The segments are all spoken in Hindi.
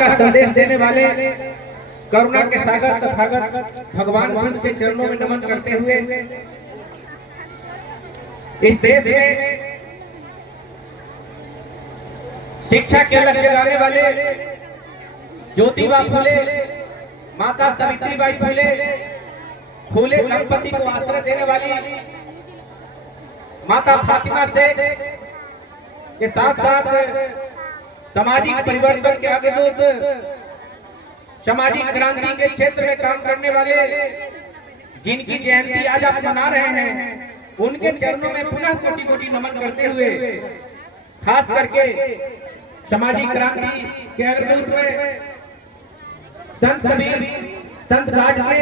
का संदेश देने वाले करुणा के सागर तथागत भगवान बुद्ध के चरणों में नमन करते हुए इस देश में शिक्षा के लक्ष्य जगाने वाले ज्योतिबा फुले, माता सावित्रीबाई फुले, फुले दंपति को आश्रय देने वाली माता फातिमा शेख के साथ साथ सामाजिक परिवर्तन के आगे दूत, सामाजिक क्रांति के क्षेत्र में काम करने वाले जिनकी जयंती आज आप मना रहे हैं, उनके चरणों में पुनः कोटि कोटि नमन करते हुए खास करके सामाजिक क्रांति के अग्रदूत में संत कबीर, संत राजके,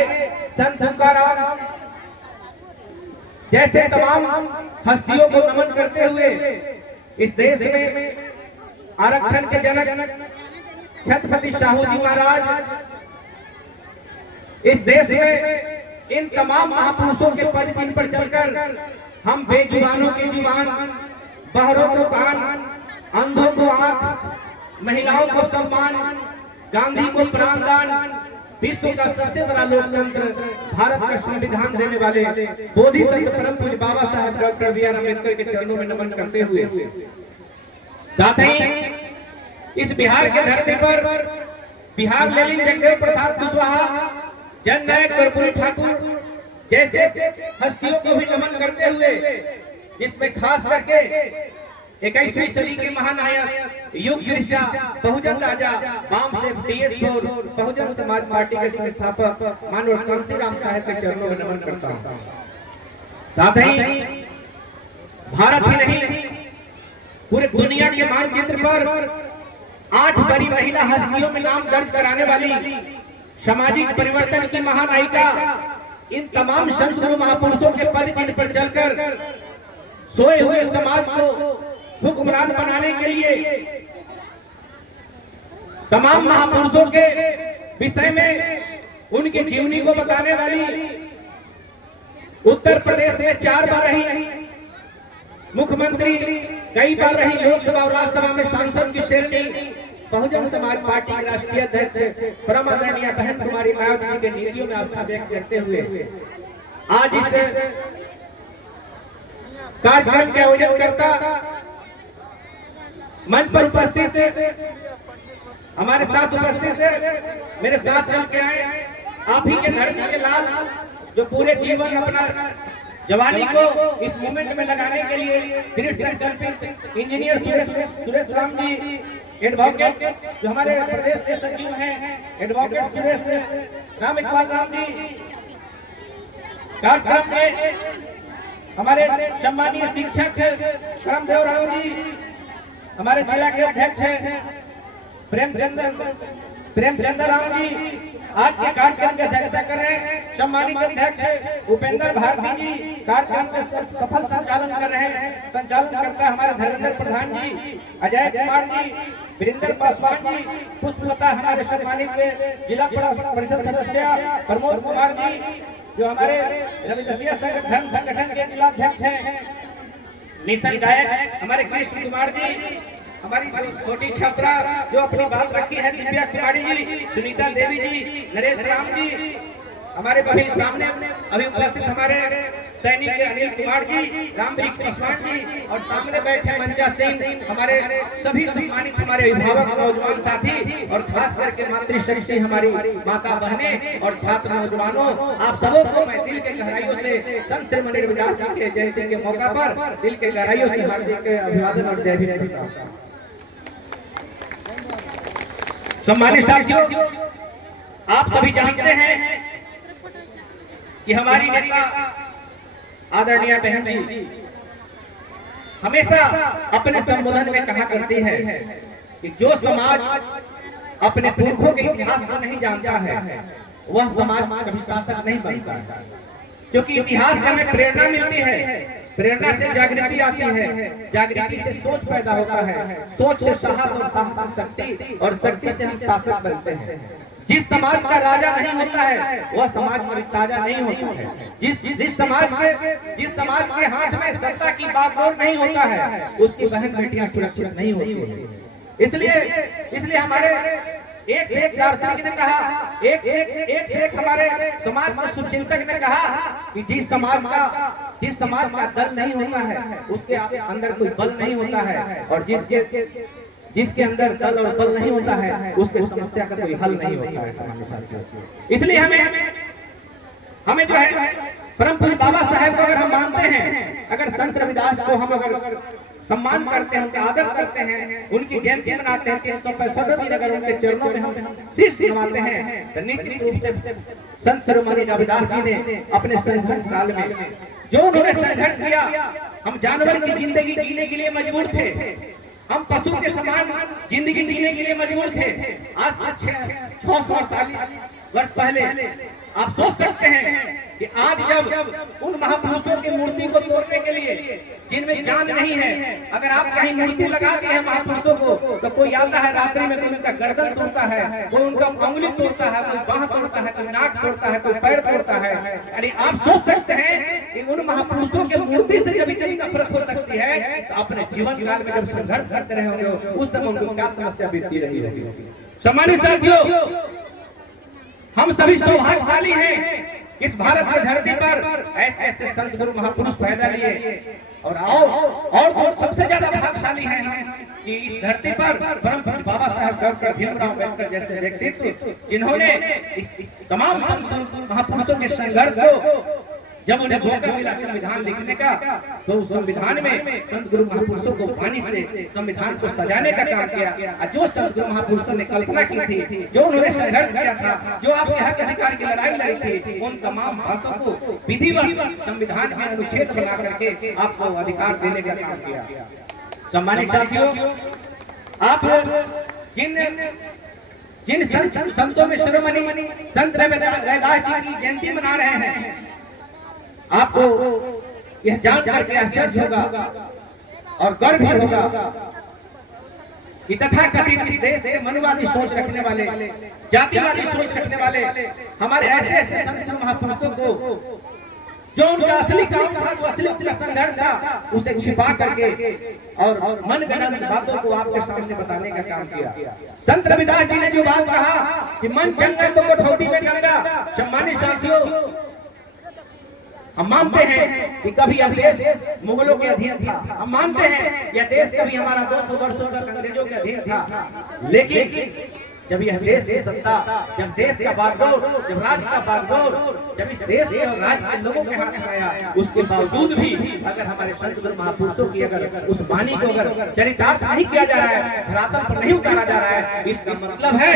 संत तुकाराम जैसे तमाम हस्तियों को नमन करते हुए इस देश में आरक्षण के जनक छत्रपति साहू जी महाराज, इस देश में इन तमाम महापुरुषों के पद चिन्ह पर चलकर हम बेजुबानों के जुबान, बहरों को कान, अंधों को आंख, महिलाओं को सम्मान, गांधी को प्राणदान, विश्व का सबसे बड़ा लोकतंत्र भारत का संविधान देने वाले बोधि संत परम पूज्य बाबा साहब डॉक्टर बी.आर. अम्बेडकर के चरणों में नमन करते हुए साथ ही इस बिहार के धरती पर बिहार लेलिन जगदेव प्रसाद कुशवाहा, जननायक कर्पूरी ठाकुर जैसे हस्तियों को भी नमन करते हुए, जिसमें खास करके 21वीं सदी के महानायक, युग दृष्टा, बहुजन राजा वामसेव DS4 बहुजन समाज पार्टी के संस्थापक मानव कांशीराम साहब के चरणों में नमन करता हूं। साथ ही भारत ही नहीं पूरे दुनिया के मानचित्र पर 8 बड़ी महिला हस्तियों में नाम दर्ज कराने वाली सामाजिक परिवर्तन की महानायिका, इन तमाम संत महापुरुषों के पद चिन्ह पर चलकर सोए हुए समाज को हुक्मरान बनाने के लिए तमाम महापुरुषों के विषय में उनके जीवनी को बताने वाली, उत्तर प्रदेश में 4 बार रही मुख्यमंत्री, कई बार रही लोकसभा और राज्यसभा में सांसद की श्रेणी, बहुजन समाज पार्टी के राष्ट्रीय अध्यक्ष परम आदरणीय बहन कुमारी मायावती के नीतियों में आस्था व्यक्त करते हुए आज इस कार्यक्रम के आयोजन करता मंच पर उपस्थित हमारे साथ उपस्थित मेरे साथ चल के आए आप ही के धरती के लाल, जो पूरे जीवन अपना जवानी को इस मूवमेंट में लगाने के लिए दृढ़ संकल्पित इंजीनियर सुरेश राम जी, एडवोकेट जो हमारे प्रदेश के सचिव हैं, एडवोकेट सुरेश राम इकबाल राम जी, कार्यक्रम में हमारे सम्मानीय शिक्षक रामदेव राव जी, हमारे जिला के अध्यक्ष हैं प्रेमचंद्र राव जी, आज के कार्यक्रम की अध्यक्षता कर रहे हैं सम्मानित अध्यक्ष उपेंद्र भारती जी, कार्यक्रम के सफल संचालन कर रहे हैं, संचालन करता है हमारे धर्मेंद्र प्रधान जी, अजय कुमार जी, वीरेंद्र पासवान जी, पुष्पलता हमारे सम्मानित जिला परिषद सदस्य प्रमोद कुमार जी, जो हमारे रविदासिया संगठन के जिलाध्यक्ष हैं, निशन गायक हमारे कृष्ण कुमार जी, हमारी छोटी छात्रा जो अपनी बात रखी है दिव्या कुमारी जी, सुनीता देवी जी, नरेश राम जी, हमारे बहन सामने अभी उपस्थित हमारे सैनिक अनिल कुमार जी, रामवृक्ष पासवान जी, और सामने बैठे मंजा सिंह, हमारे सभी सम्मानित हमारे अभिभावक नौजवान साथी और खास करके मातृशक्ति हमारी माता बहनें और छात्र नौजवानों, आप सबों को मैं दिल के गहराइयों से संत श्रीमती रविदास जी के जयंती के मौका पर दिल के गहराइयों से हार्दिक अभिवादन और जय भीम करता हूं। सम्मानित साथियों, आप सभी जानते हैं कि हमारी नेता आदरणीय बहन जी हमेशा अपने संबोधन में कहा करती है कि जो समाज अपने पुरखों के इतिहास को नहीं जानता है वह समाज कभी शासक नहीं बनता, क्योंकि इतिहास से हमें प्रेरणा मिलती है, प्रेरणा से जागृति आती है, जागृति से सोच पैदा होता है, सोच से साहस और साहस से शक्ति और शक्ति से हम शासक बनते हैं। जिस समाज का राजा नहीं होता है वह समाज ताजा नहीं होता है। जिस समाज के हाथ में सत्ता की बागडोर नहीं होता है उसकी बहन बेटियां सुरक्षित नहीं होती है। इसलिए हमारे एक से एक दार्शनिक ने कहा, एक से एक हमारे समाज के शुभचिंतक ने कहा कि जिस समाज का दल नहीं होता है उसके अंदर कोई बल नहीं होता है, और जिसके अंदर दल और बल नहीं होता है उसके समस्या का कोई हल नहीं होता है। इसलिए हमें जो है परम पूज्य बाबा साहेब को अगर हम मानते हैं, अगर संत रविदास को हम अगर सम्मान करते हैं, उनका आदर करते हैं, उनकी जयंती मनाते हैं, 365 दिन अगर उनके चरणों में हम शीश नवाते हैं, तो निश्चित रूप से संत शिरोमणि रविदास जी ने अपने संघर्ष काल में जो उन्होंने संघर्ष किया, हम जानवर की जिंदगी जीने के लिए मजबूर थे, हम पशु के समान जिंदगी जीने के लिए मजबूर थे। आज से 648 वर्ष पहले आप सोच सकते हैं कि आज जब उन महापुरुषों की मूर्ति को तोड़ने के लिए जिनमें जान नहीं है, अगर आप कहीं मूर्ति लगा दी है महापुरुषों को, तो कोई आता है रात्रि में, कोई उनका गर्दन तोड़ता है, कोई उनका उंगली तोड़ता है, कोई बाह तोड़ता है, कोई नाक तोड़ता है, कोई पैर तोड़ता है। यानी आप सोच सकते हैं कि उन महापुरुषों की मूर्ति से जब इतनी नफरत हो सकती है, तो अपने जीवन काल में जब संघर्ष करते रहे होंगे उस समय उनको क्या समस्या बीतती रही होगी। सम्मानित साथियों, हम सभी सौभाग्यशाली हैं, इस भारत की धरती पर ऐसे ऐसे संत गुरु महापुरुष पैदा लिए, और तो सबसे ज्यादा भाग्यशाली हैं कि इस धरती पर परम पूज्य बाबा साहब डॉक्टर भीमराव अम्बेडकर जैसे व्यक्तित्व, जिन्होंने इस तमाम संत महापुरुषों के संघर्ष को, जब उन्हें मौका मिला संविधान लिखने का, तो उस संविधान में संत गुरु महापुरुषों को पानी से संविधान को सजाने का काम किया। जो संत गुरु महापुरुषों ने कल्पना की थी, जो उन्होंने संघर्ष किया था, जो आपके हक अधिकार की लड़ाई लड़ी थी, उन तमाम बातों को विधिवत संविधान में अनुच्छेद बना करके आपको अधिकार देने का काम किया। सम्मानित साथियों, आप जिन संतों में शिरोमणि संत रविदास जी की जयंती मना रहे हैं, आपको यह जानकर के आश्चर्य होगा और गर्व भी होगा कि तथाकथित इस देश के मनुवादी सोच रखने वाले, जातिवादी सोच रखने वाले हमारे ऐसे ऐसे संत महापुरुषों को, जो उनका असली काम था, जो असली उनका संघर्ष था, उसे छिपा करके और मनगढ़ंत बातों को आपके सामने बताने का काम किया। संत रविदास जी ने जो बात कहा कि मन चंगा तो कठौती में गंगा। सम्मानित साथियों, हम मानते हैं कि कभी यह देश मुगलों के अधीन था, हम मानते हैं यह देश कभी हमारा 200 वर्षों तक अंग्रेजों के अधीन था, लेकिन जब यह देश की सत्ता, जब देश का बागडोर, जब राज्य का बागडोर, जब इस देश के और राज्य के लोगों के हाथ में आया, उसके बावजूद भी अगर हमारे संत गुरु महापुरुषों की अगर उस वाणी को अगर चरितार्थ नहीं किया जा रहा है, धरातल पर नहीं उतारा जा रहा है, इसका मतलब है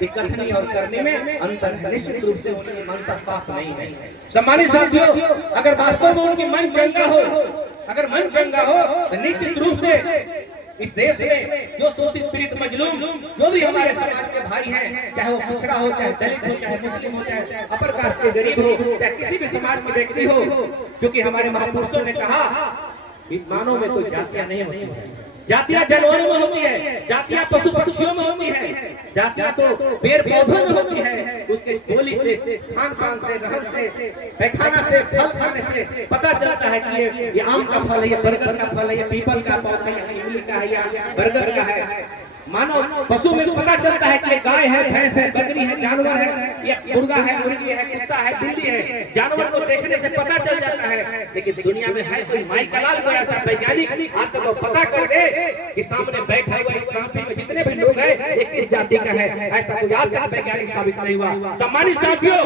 कि कथनी और करने में अंतर है। निश्चित रूप से उनकी मनसा साफ नहीं है। सम्मानित साथियों, अगर वास्तव में उनकी मन चंगा हो, अगर मन चंगा हो, तो निश्चित रूप से इस देश में जो शोषित पीड़ित मजलूम, जो भी हमारे समाज के भाई हैं, चाहे वो पिछड़ा हो, चाहे दलित हो, चाहे मुस्लिम हो, चाहे अपर कास्ट के गरीब हो, चाहे किसी भी समाज के व्यक्ति हो, क्योंकि हमारे महापुरुषों ने कहा कि मानव में कोई जातियां नहीं होती है, जातियां जानवरों में होती है, जातियां पशु पक्षियों में होती है, जातियां तो पेड़ पौधों में होती है। उसके बोली से, खान पान से, रहन से, पैखाना से, फल खाने से पता चलता है कि ये आम का फल है, ये बरगद का फल है, ये पीपल का पौधा है, ये इमली का है, या बरगद का है। मानो पशु में पता चलता है कि गाय है, भैंस है, बकरी है, जानवर है, ये मुर्गा है, मुर्गी है, कुत्ता है, बिल्ली है। जानवर को देखने से पता चल जाता है, लेकिन दुनिया में है कोई माइकल को ऐसा वैज्ञानिक आज तक पता कर दे कि सामने बैठा हुआ इस क्रांति में जितने भी लोग हैं ये किस जाति का है, ऐसा कोई आज तक वैज्ञानिक साबित नहीं हुआ। सम्मानित साथियों,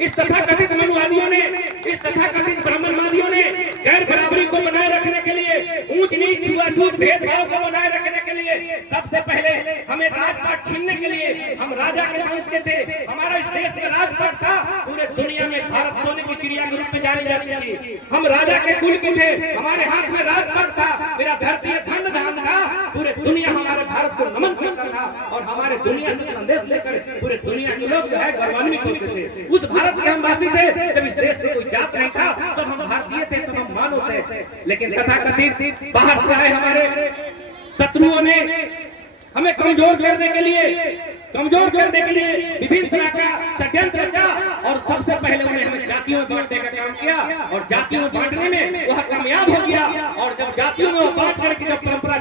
इस तथाकथित मनुवादियों ने, इस तथाकथित ब्राह्मणवादियों ने गैर बराबरी को बनाए रखने के लिए, ऊंच नीच छुआछूत भेदभाव को बनाए रखने के लिए, सबसे पहले हमें राजपाट छीनने के लिए, हम राजा के वंश के थे, हमारा इस देश में राजपाट था, पूरे दुनिया में भारत सोने की चिड़िया के रूप में जानी जाती थी। हम राजा के कुल के थे, हमारे हाथ में राजपाट था, मेरा धरती धन धान था, पूरे दुनिया हमारे भारत को नमन करता था और हमारे दुनिया से संदेश लेकर पूरे दुनिया के लोग जो है गौरवान्वित होते थे। उस भारत के हम वासी थे जब इस देश में कोई जात नहीं था, सब हम भारतीय थे, सब हम मानव थे। लेकिन तथाकथित बाहर से आए हमारे शत्रुओं ने हमें कमजोर करने के लिए विभिन्न तरह का षड्यंत्र रचा और सबसे पहले उन्हें हमें जातियों में बांटने का काम किया और जातियों में बांटने में वह कामयाब हो गया। और जब जातियों में बांट करके जब परंपरा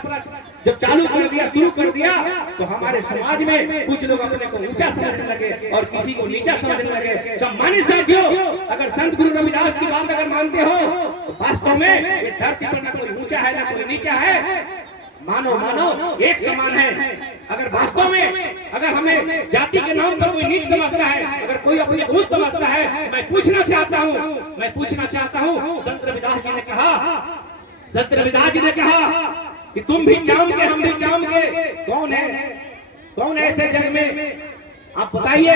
जब चालू कर दिया, शुरू कर दिया, तो हमारे समाज में कुछ लोग अपने को ऊंचा समझने लगे और किसी को नीचा समझने लगे। सम्मानित साथियों, अगर संत गुरु रविदास की बात अगर मानते हो तो वास्तव में इस धरती पर ना कोई ऊंचा है ना कोई नीचा है, मानो मानो एक समान है। अगर वास्तव में अगर हमें जाति के नाम पर कोई नीच समझता है, अगर कोई अपने को ऊंच समझता है, मैं पूछना चाहता हूँ, संत रविदास जी ने कहा कि तुम भी चाहोगे हम भी चाहोगे, कौन है ऐसे जग में, आप बताइए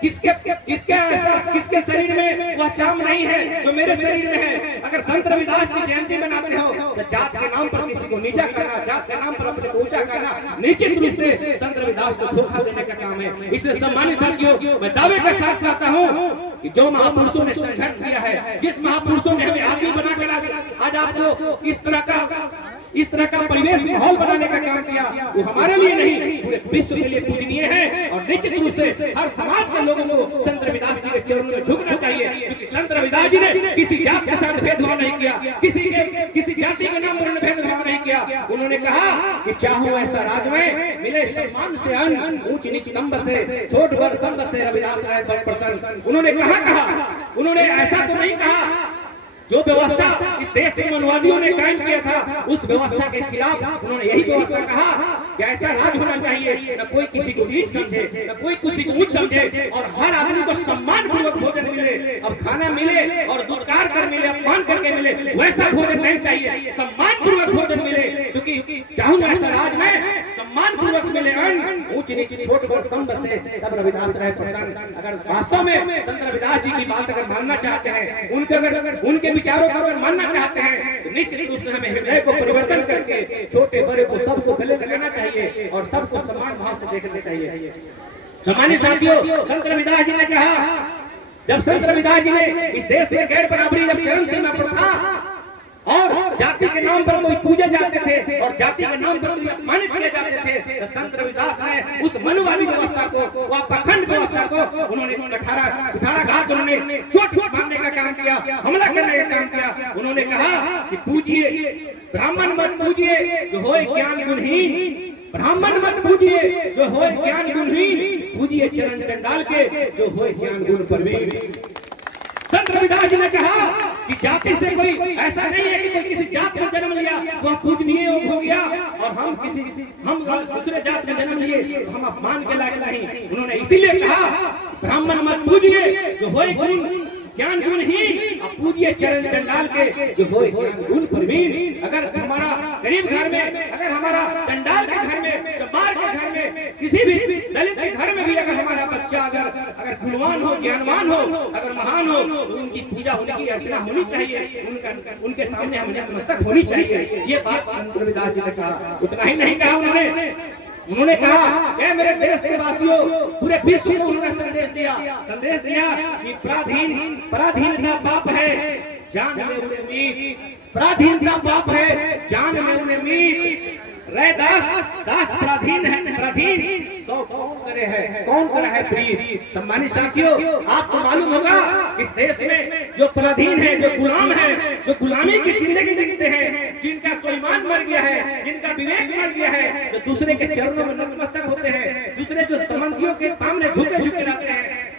किसके शरीर में वह चाम नहीं है जो मेरे शरीर में है। अगर संत रविदास की जयंती मनाते हो तो जात के नाम पर किसी को नीचा करना, जात के नाम पर अपने को ऊंचा करना निश्चित रूप से संत रविदास को धोखा देने का काम है। इसलिए सम्मानित साथियों, मैं दावे के साथ कहता हूँ कि जो महापुरुषों ने संघर्ष किया है, जिस महापुरुषों ने हमें आदमी बनाकर आज आपको इस तरह का परिवेश माहौल बनाने का काम किया, वो हमारे लिए नहीं पूरे विश्व के लिए पूजनीय है। और निश्चित रूप से हर समाज के लोगों को संत रविदास जी के चरणों में झुकना चाहिए, क्योंकि संत रविदास जी ने किसी जात के साथ भेदभाव नहीं किया, किसी जाति के नाम पर भेदभाव नहीं किया। उन्होंने कहा कि चाहो ऐसा राज में मिले सम्मान से अन्न, ऊंच नीच संब से, छोट बड़ संब से रविदास राय बड़ प्रसन्न। उन्होंने उन्होंने ऐसा तो नहीं कहा, जो व्यवस्था इस देश के मनवादियों ने कायम किया था उस व्यवस्था के खिलाफ उन्होंने यही व्यवस्था कहा कि ऐसा राज होना चाहिए, न कोई किसी को नीच समझे, न कोई किसी को ऊंच समझे, और हर आदमी को सम्मान पूर्वक भोजन मिले। अब खाना मिले और दुत्कार कर मिले, अपमान करके मिले, वैसा भोजन नहीं चाहिए, सम्मान पूर्वक भोजन मिले। क्योंकि चाहूँ ऐसा राज में सम्मान पूर्वक मिले अन्न, ऊंच नीच छोट बड़ संब से, तब रविदास रहे प्रसन्न। अगर वास्तव में संत रविदास जी की बात अगर मानना चाहते हैं, उनके विचारों को अगर मानना चाहते हैं, तो निश्चित रूप से हमें हृदय को परिवर्तन करके छोटे बड़े को सबको गले लगाना चाहिए और सबको समान भाव से देखना चाहिए। सम्मानित साथियों, संत रविदास जी ने कहा, जब संत रविदास जी ने इस देश में गैर बराबरी जब चरम सीमा पर था और जाति के नाम पर कोई पूजे जाते थे और जाति के नाम पर कोई अपमानित किए जाते थे, तो संत रविदास ने उस मनुवादी व्यवस्था को, वह पाखंड व्यवस्था को उन्होंने कुठाराघात, उन्होंने चोट मारने का काम किया, हमला करने का काम किया। उन्होंने कहा कि पूजिए ब्राह्मण मत पूजिए जो होए ज्ञान गुणहीन, ब्राह्मण मत पूजिए जो होए ज्ञान गुणहीन, पूजिए चरण चंडाल के जो होए ज्ञान गुण परवीन। संत रविदास जी ने कहा कि जाति से कोई ऐसा नहीं है कि कोई किसी जात में जन्म लिया वह पूजनीय हो गया और हम दूसरे जात में जन्म लिए हम अपमान के लायक नहीं। उन्होंने इसीलिए कहा ब्राह्मण मत पूजिए जो होए ज्ञान गुणहीन, अब पूजिए चरण चंडाल के जो होए ज्ञान गुण परवीन। अगर हमारा गरीब घर में, अगर हमारा चंडाल के घर में, चमार के घर में, किसी भी दलित के घर में भी अगर हमारा बच्चा अगर गुणवान हो, ज्ञानवान हो, अगर महान हो, तो उनकी पूजा, उनकी अर्चना होनी चाहिए, उनके सामने हम नतमस्तक होनी चाहिए। ये बात संत रविदास जी ने कहा। उतना ही नहीं कहा उन्होंने कहा कि मेरे देश के वासियों, पूरे विश्व को उन्होंने संदेश दिया कि पराधीनता पाप है, जान में उन्हें मीत, पराधीनता पाप है, जान में उन्हें मीत। दास पराधीन है, पराधीन सो कौन करे है प्रीत। सम्मानित साथियों, आपको मालूम होगा इस देश में जो पराधीन है, जो गुलाम है, जो गुलामी की जिंदगी जीते हैं, जिनका स्वाभिमान मर गया है, जिनका विवेक मर गया है, जो दूसरे के चरणों में नतमस्तक होते हैं, दूसरे जो संबंधियों के सामने झुके रहते हैं,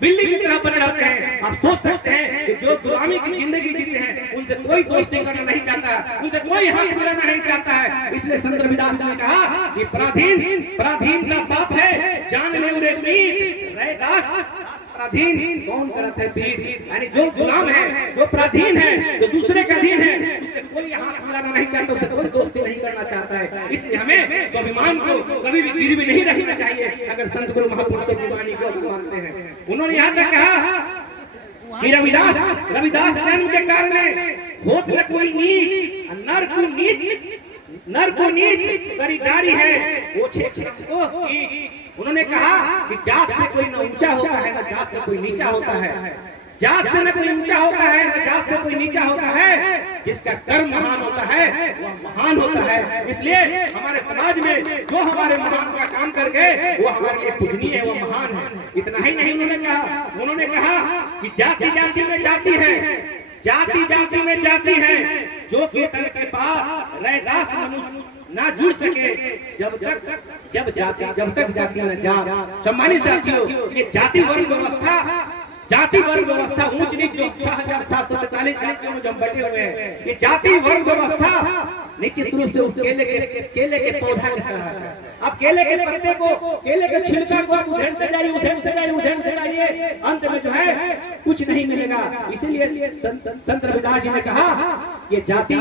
बिल्ली की तरह बने रहते हैं। आप सोच सकते हैं कि जो गुलामी की जिंदगी जीते हैं उनसे कोई दोस्ती करना नहीं चाहता, उनसे कोई हाथ मिलाना नहीं चाहता है। इसलिए संत रविदास ने कहा कि पराधीन का पाप है, जान ले उन्हें मीत। रैदास पराधीन कौन करत है पीर, यानी जो गुलाम है, जो पराधीन है, जो दूसरे का अधीन है, उससे कोई हाथ मिलाना नहीं चाहता, उससे कोई दोस्ती नहीं करना चाहता है। इसलिए हमें स्वाभिमान को कभी भी गिरवी नहीं रखना चाहिए। अगर संत गुरु महापुरुषों की वाणी को मानते हैं, उन्होंने यहाँ तक कहा कि रविदास जन्म के कारण होत न कोई नीच, नर को नीच खरीदारी है वो को। उन्होंने कहा कि जात से कोई न ऊंचा होता है, न जात से कोई नीचा होता है, जात से न कोई ऊंचा होता है, न जात से कोई नीचा होता है। जिसका कर्म महान होता है वह महान होता है। इसलिए हमारे समाज में जो हमारे महान का काम कर गए वो हमारे लिए पूजनीय है, वो महान है। इतना ही नहीं उन्होंने कहा कि जाति जाति में जाति है, जाति जाति में जाति है, जो कीर्तन के पास रैदास ना जुड़ सके जब तक जाति न जात। सम्मानित साथियों, ये जाति वर्ग व्यवस्था ऊंच नीच जो 6743 जातियों में जब बटे हुए हैं, ये जाति वर्ग व्यवस्था निश्चित रूप से केले के पौधा की तरह है। अब केले के पत्ते को, केले के छिलका को आप उधेड़ते जाइए, अंत में जो है कुछ नहीं मिलेगा। इसीलिए संत रविदास जी ने कहा ये जाति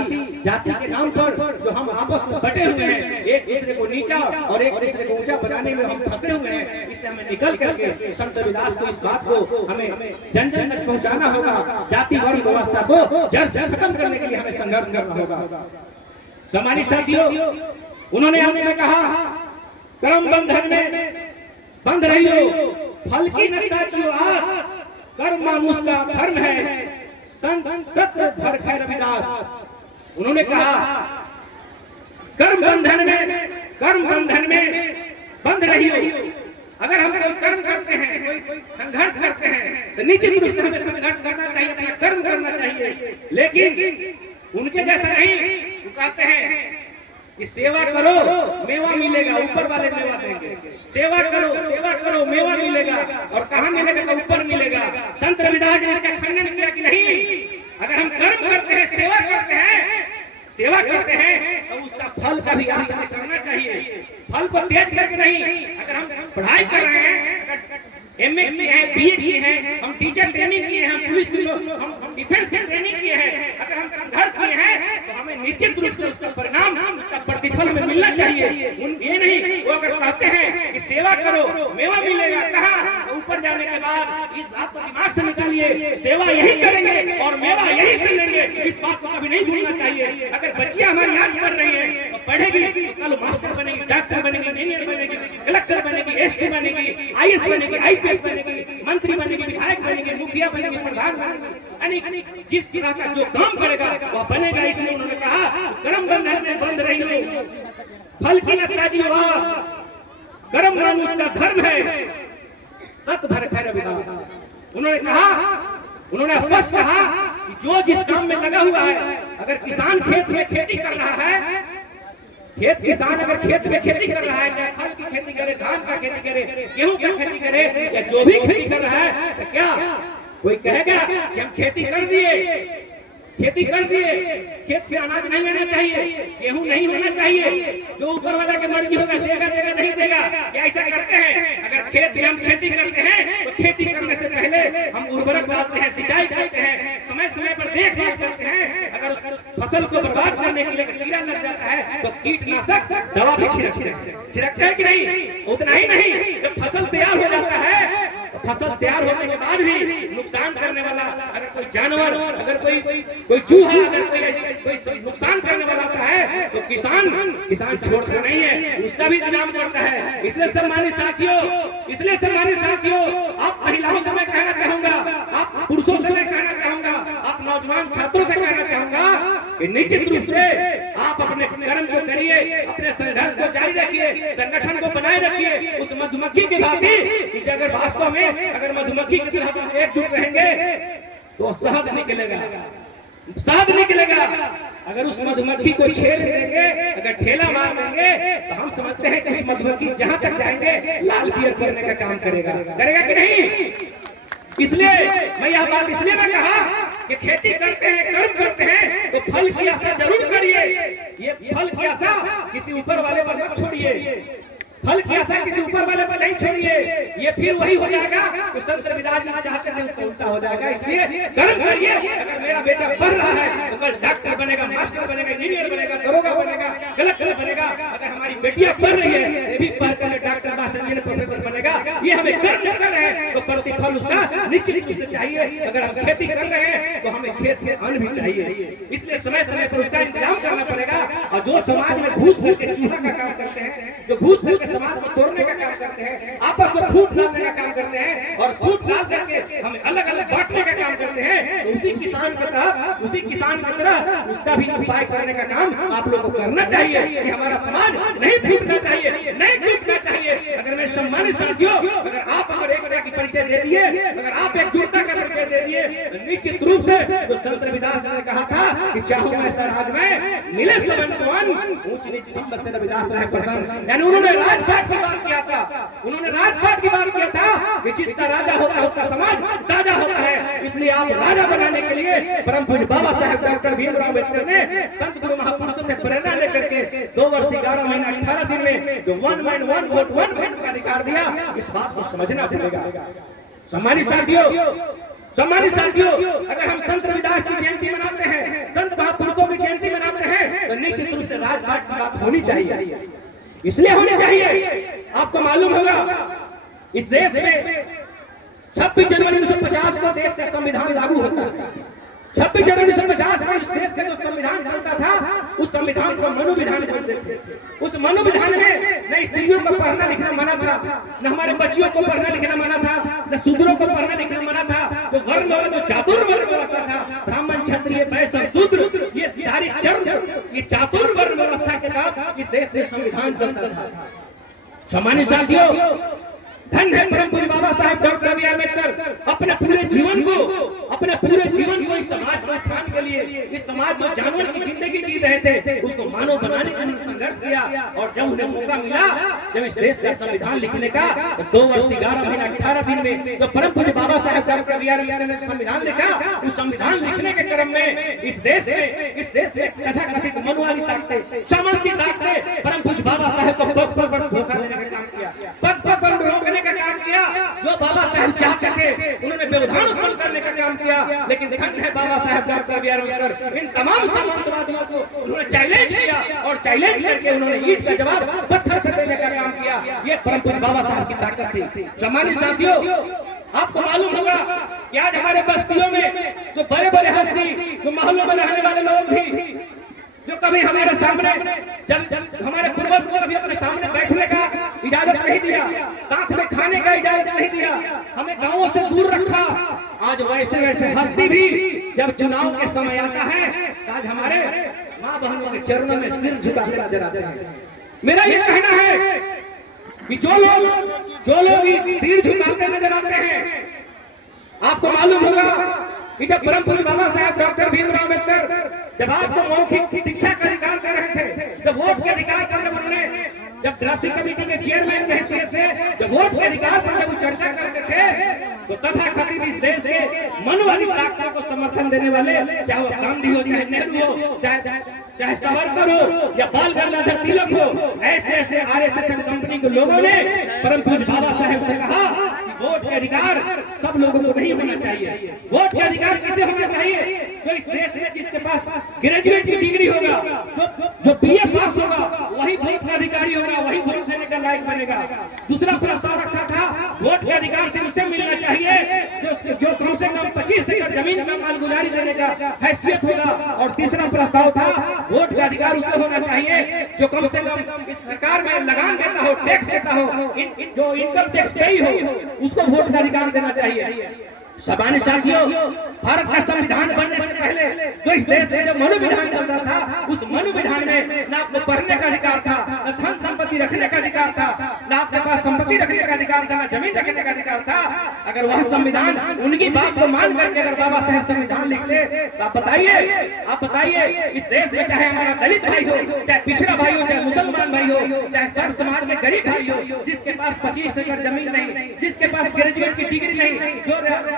के नाम पर जो हम आपस में बटे हुए हैं, एक दूसरे को नीचा और एक दूसरे को ऊंचा बनाने में हम फंसे हुए हैं, इससे हमें निकल करके संत रविदास को इस बात को हमें जन जन तक पहुंचाना होगा। जाति वर्ग व्यवस्था को जड़ से खत्म करने के लिए हमें संघर्ष करना होगा। सम्मानित साथियों, उन्होंने हमें कहा कर्म बंधन में बंध रही हो, फल की न ताकियो आस, कर्म मानुष का धर्म है, संत सत्य भर है रविदास। उन्होंने कहा कर्म बंधन में बंध रही हो। अगर हम कोई कर्म करते हैं, कोई संघर्ष करते हैं, तो निश्चित रूप से हमें संघर्ष करना चाहिए, अपना कर्म करना चाहिए। लेकिन उनके जैसा नहीं, वो कहते हैं कि सेवा करो मेवा मिलेगा, ऊपर वाले मेवा देंगे। सेवा करो मेवा मिलेगा, और कहाँ मिलेगा? तो ऊपर मिलेगा। संत रविदास ने इसका खंडन किया कि नहीं, अगर हम कर्म करते हैं, सेवा करते हैं तो उसका फल का भी आशा करना चाहिए। फल को तेज करके नहीं। अगर हम पढ़ाई कर रहे हैं, एमए किए हैं, बीए किए हैं, हम टीचर ट्रेनिंग किए हैं, हम पुलिस की हम डिफेंस की ट्रेनिंग किए हैं, अगर हम संघर्ष किए हैं तो हमें निश्चित रूप से उसका परिणाम, उसका प्रतिफल हमें मिलना चाहिए। ये नहीं वो अगर कहते हैं कि सेवा करो मेवा मिलेगा, कहाँ? तो ऊपर जाने के बाद इस बात को दिमाग से निकालिए, सेवा यही करेंगे और मेवा यही से लेंगे, इस बात को कभी नहीं भूलना चाहिए। अगर बच्चियां हमारी याद कर रही है तो पढ़ेगी तो कल मास्टर बनेगी, डॉक्टर बनेगी, इंजीनियर बनेगी, कलेक्टर बनेगी, एसपी बनेगी, आईएएस बनेगी, आईपीएस बनेगी, मंत्री बनेगी, विधायक बनेगी, मुखिया बनेगी, प्रधान बनेगी, यानी जिस तरह का जो काम करेगा वह बनेगा। इसलिए उन्होंने कहा कर्म बंधन में बंध रही हो, फल की न ताकियो आस, कर्म मानुष का धर्म है, सत भर है रविदास। उन्होंने स्पष्ट कहा कि जो जिस काम में लगा हुआ है, अगर किसान खेत में खेती कर रहा है, किसान अगर खेत में खेती कर रहा है, चाहे फल की खेती करे, धान का खेती करे, गेहूं की खेती करे, या जो भी खेती कर रहा है, तो क्या कोई कहेगा कि हम खेती कर दिए, खेत से अनाज नहीं आना चाहिए, गेहूं नहीं होना चाहिए, जो ऊपर वाला की मर्जी होगा देगा नहीं देगा, क्या ऐसा करते हैं? अगर खेत में हम खेती करते हैं तो खेती करने से पहले हम उर्वरक डालते हैं, सिंचाई करते हैं, समय पर देखभाल करते हैं। अगर उस फसल को बर्बाद करने के लिए कीड़ा लग जाता है तो कीटनाशक दवा भी छिड़कते हैं कि नहीं? उतना ही नहीं, जब फसल तैयार हो जाता है, फसल तैयार होने के बाद भी नुकसान करने वाला अगर कोई जानवर, अगर कोई चूहा, अगर कोई नुकसान करने वाला आता है तो किसान छोड़ता नहीं है, उसका भी इंतजाम करता है। इसलिए सम्मानित साथियों, आप महिलाओं से मैं कहना चाहूंगा, आप पुरुषों से मैं कहना चाहूंगा, आप नौजवान छात्रों से कहना चाहूंगा कि निश्चित रूप से आप अपने कर्म को करिए, अपने संघर्ष को जारी रखिए, संगठन को बनाए रखिए, उस मधुमक्खी की भांति कि अगर वास्तव में अगर मधुमक्खी की तरह हम एकजुट रहेंगे तो शहद निकलेगा। अगर उस मधुमक्खी को छेड़ देंगे, अगर ठेला मार देंगे, तो हम समझते हैं कि उस मधुमक्खी जहां तक जाएंगे लाल पियर करने का काम करेगा कि नहीं? इसलिए मैं यह बात इसलिए मैं कहा कि खेती करते हैं, कर्म करते हैं तो फल की आशा जरूर करिए। ये फल की आशा किसी ऊपर वाले पर मत छोड़िए, फल की आशा किसी ऊपर वाले पर नहीं छोड़िए। ये फिर वही हो जाएगा तो संत रविदास जी चाहते थे उसका उल्टा हो जाएगा। इसलिए कर्म करिए। अगर मेरा बेटा पढ़ रहा है तो कल डॉक्टर बनेगा, मास्टर बनेगा, इंजीनियर बनेगा, दरोगा बनेगा, कलेक्टर बनेगा। अगर हमारी बेटियां पढ़ रही है ये भी पढ़ कर डॉक्टर, मास्टर, इंजीनियर, प्रोफेसर बनेगा। ये हमें कर्म कर रहे हैं तो प्रतिफल उसका निश्चित रूप से चाहिए। अगर हम खेती कर रहे हैं तो हमें खेत से अन्न भी चाहिए। इसलिए समय समय पर उसका इंतजाम करना पड़ेगा। और जो समाज में घूस भर के चूहा का काम करते हैं, जो घूस भर के समाज को तोड़ने का काम करते हैं, आपस में फूट डालने का काम करते हैं और फूट डाल करके हमें अलग अलग बांटने का काम करते हैं, तो उसी किसान की तरह उसका भी उपाय करने का काम आप लोगों को करना चाहिए कि हमारा समाज नहीं टूटना चाहिए, नहीं टूटना चाहिए। अगर मैं सम्मानित साथियों, अगर आप अगर एक की परिचय दे दिए, अगर आप एकजुटता का परिचय दे दिए तो निश्चित रूप से जो संत रविदास ने कहा था कि चाहूं मैं स्वराज में मिले सबन ऊंच नीच सब से रविदास रहे प्रसन्न, यानी उन्होंने राजपाट की बात किया था, उन्होंने राजपाट की बात किया था कि जिसका राजा होता है उसका समाज राजा होता है। इसलिए आप राजा बनाने के लिए परम पूज्य बाबा साहेब डॉक्टर भीमराव अम्बेडकर ने संत गुरु महापुरुषों से प्रेरणा लेकर के 2 वर्ष 11 महीना 18 दिन में जो 1 मैन 1 वोट 1 वोट का अधिकार दिया, इस बात को समझना पड़ेगा। सम्मानित साथियों, सम्मानित साथियों, अगर हम संत रविदास की जयंती मनाते हैं, संत महापुरुषों की जयंती मनाते हैं, तो निश्चित रूप से राजपाट की बात होनी चाहिए। इसलिए होनी चाहिए, आपको मालूम होगा इस देश में 26 जनवरी 1950 को देश का संविधान लागू होता है। 26 जनवरी 1950 में इस देश का जो संविधान चलता था, उस संविधान को मनु विधान बोलते थे। उस मनु विधान में न स्त्रियों को पढ़ना लिखना मना था, न हमारे बच्चियों को पढ़ना लिखना मना था, न शूद्रों को पढ़ना लिखना मना था। तो वर्ण वाला जो चातुर्वर्ण व्यवस्था था, ब्राह्मण क्षत्रिय वैश्य और शूद्र, ये सारी ये चातुर्वर्ण व्यवस्था के तहत इस देश में संविधान चलता था। सम्मानित साथियों, धन है परम पूज्य Baba Saheb doctor B are Ambedkar अपने पूरे जीवन को इस समाज के उत्थान के लिए, इस समाज जो जानवर की जिंदगी जी रहे थे उसको मानव बनाने का संघर्ष किया। और जब उन्हें मौका मिला, जब इस देश का संविधान लिखने का, तो 2 वर्ष 11 महीना 18 दिन में जो परम पूज्य Baba Saheb doctor B are Ambedkar ने संविधान लिखा, उस संविधान लिखने के क्रम में इस देश में तथाकथित मनुवादी ताकतें, सामंत की ताकतें परम पूज्य बाबा साहेब को पद पर धोखा देने का काम किया, पद पर रोकने का काम किया। जो बाबा साहब चाहते थे उन्होंने व्यवधान उत्पन्न करने का काम किया। लेकिन धन्य है बाबा साहब डॉक्टर बी आर अम्बेडकर, इन तमाम सामंतवादियों को उन्होंने चैलेंज किया और चैलेंज करके उन्होंने ईंट का जवाब पत्थर से देने का काम किया। ये परम पूज्य बाबा साहब की ताकत थी। सम्मानित साथियों, आपको मालूम होगा कि आज हमारे बस्तियों में जो बड़े बड़े हस्ती, जो मोहल्लों में रहने वाले लोग भी, जो कभी हमारे सामने जब हमारे पूर्वज को कभी अपने सामने बैठने का इजाजत नहीं दिया, साथ में खाने का इजाजत नहीं दिया, हमें गांवों से दूर रखा, आज वैसे हस्ती भी जब चुनाव के समय आता है, आज हमारे माँ बहनों के चरणों में सिर झुकाकर नजर आते हैं। मेरा ये कहना है कि जो लोग सिर झुकाते नजर आते हैं, आपको मालूम होगा कि जब परम पूज्य बाबा साहब डॉक्टर भीमराव अम्बेडकर जब आपको मौखिक शिक्षा का अधिकार कर रहे थे, जब वोट के अधिकार पर जब उन्होंने जब ड्राफ्टिंग कमेटी के चेयरमैन के हैसियत से जब वोट के अधिकार पर जब चर्चा करते थे, तो तथाकथित इस देश के मनुवादी ताकतों को समर्थन देने वाले, चाहे वो गांधी हो, चाहे नेहरू हो, चाहे सावरकर हो या बाल गंगाधर तिलक हो, ऐसे आरएसएस कंपनी के लोगों ने परम पूज्य बाबा साहेब से कहा वोट के अधिकार सब लोगों को नहीं होना चाहिए। वोट के अधिकार किसे होना चाहिए? जो इस देश में जिसके पास ग्रेजुएट की डिग्री होगा, जो बीए पास होगा, वही वोट का अधिकारी होगा, वही वोट देने का लायक बनेगा। दूसरा प्रस्ताव रखा था वोट के अधिकार से उसे मिलना चाहिए जो कम से कम 25 एकड़ जमीन का मालगुजारी देने का हैसियत होगा। और तीसरा प्रस्ताव था वोट का अधिकार उसे होना चाहिए जो कम से कम इस सरकार में लगान देता हो, टैक्स देता हो, जो इनकम टैक्स पेई हो, उसको वोट का अधिकार देना चाहिए। सम्मानित साथियों, भारत का संविधान बनने से पहले जो इस देश में जो मनु विधान चलता था, उस मनु विधान में न आपको पढ़ने का अधिकार था, न धन संपत्ति रखने का अधिकार था, न आपके पास संपत्ति रखने का अधिकार था, न जमीन रखने का अधिकार था। अगर वह संविधान उनकी बात को मान करके अगर बाबा साहब संविधान लिखते, तो आप बताइए इस देश में चाहे हमारा दलित भाई हो, चाहे पिछड़ा भाई हो, चाहे मुसलमान भाई हो, चाहे सर्व समाज में गरीब भाई हो, जिसके पास 25 एकड़ जमीन नहीं, जिसके पास ग्रेजुएट की डिग्री नहीं,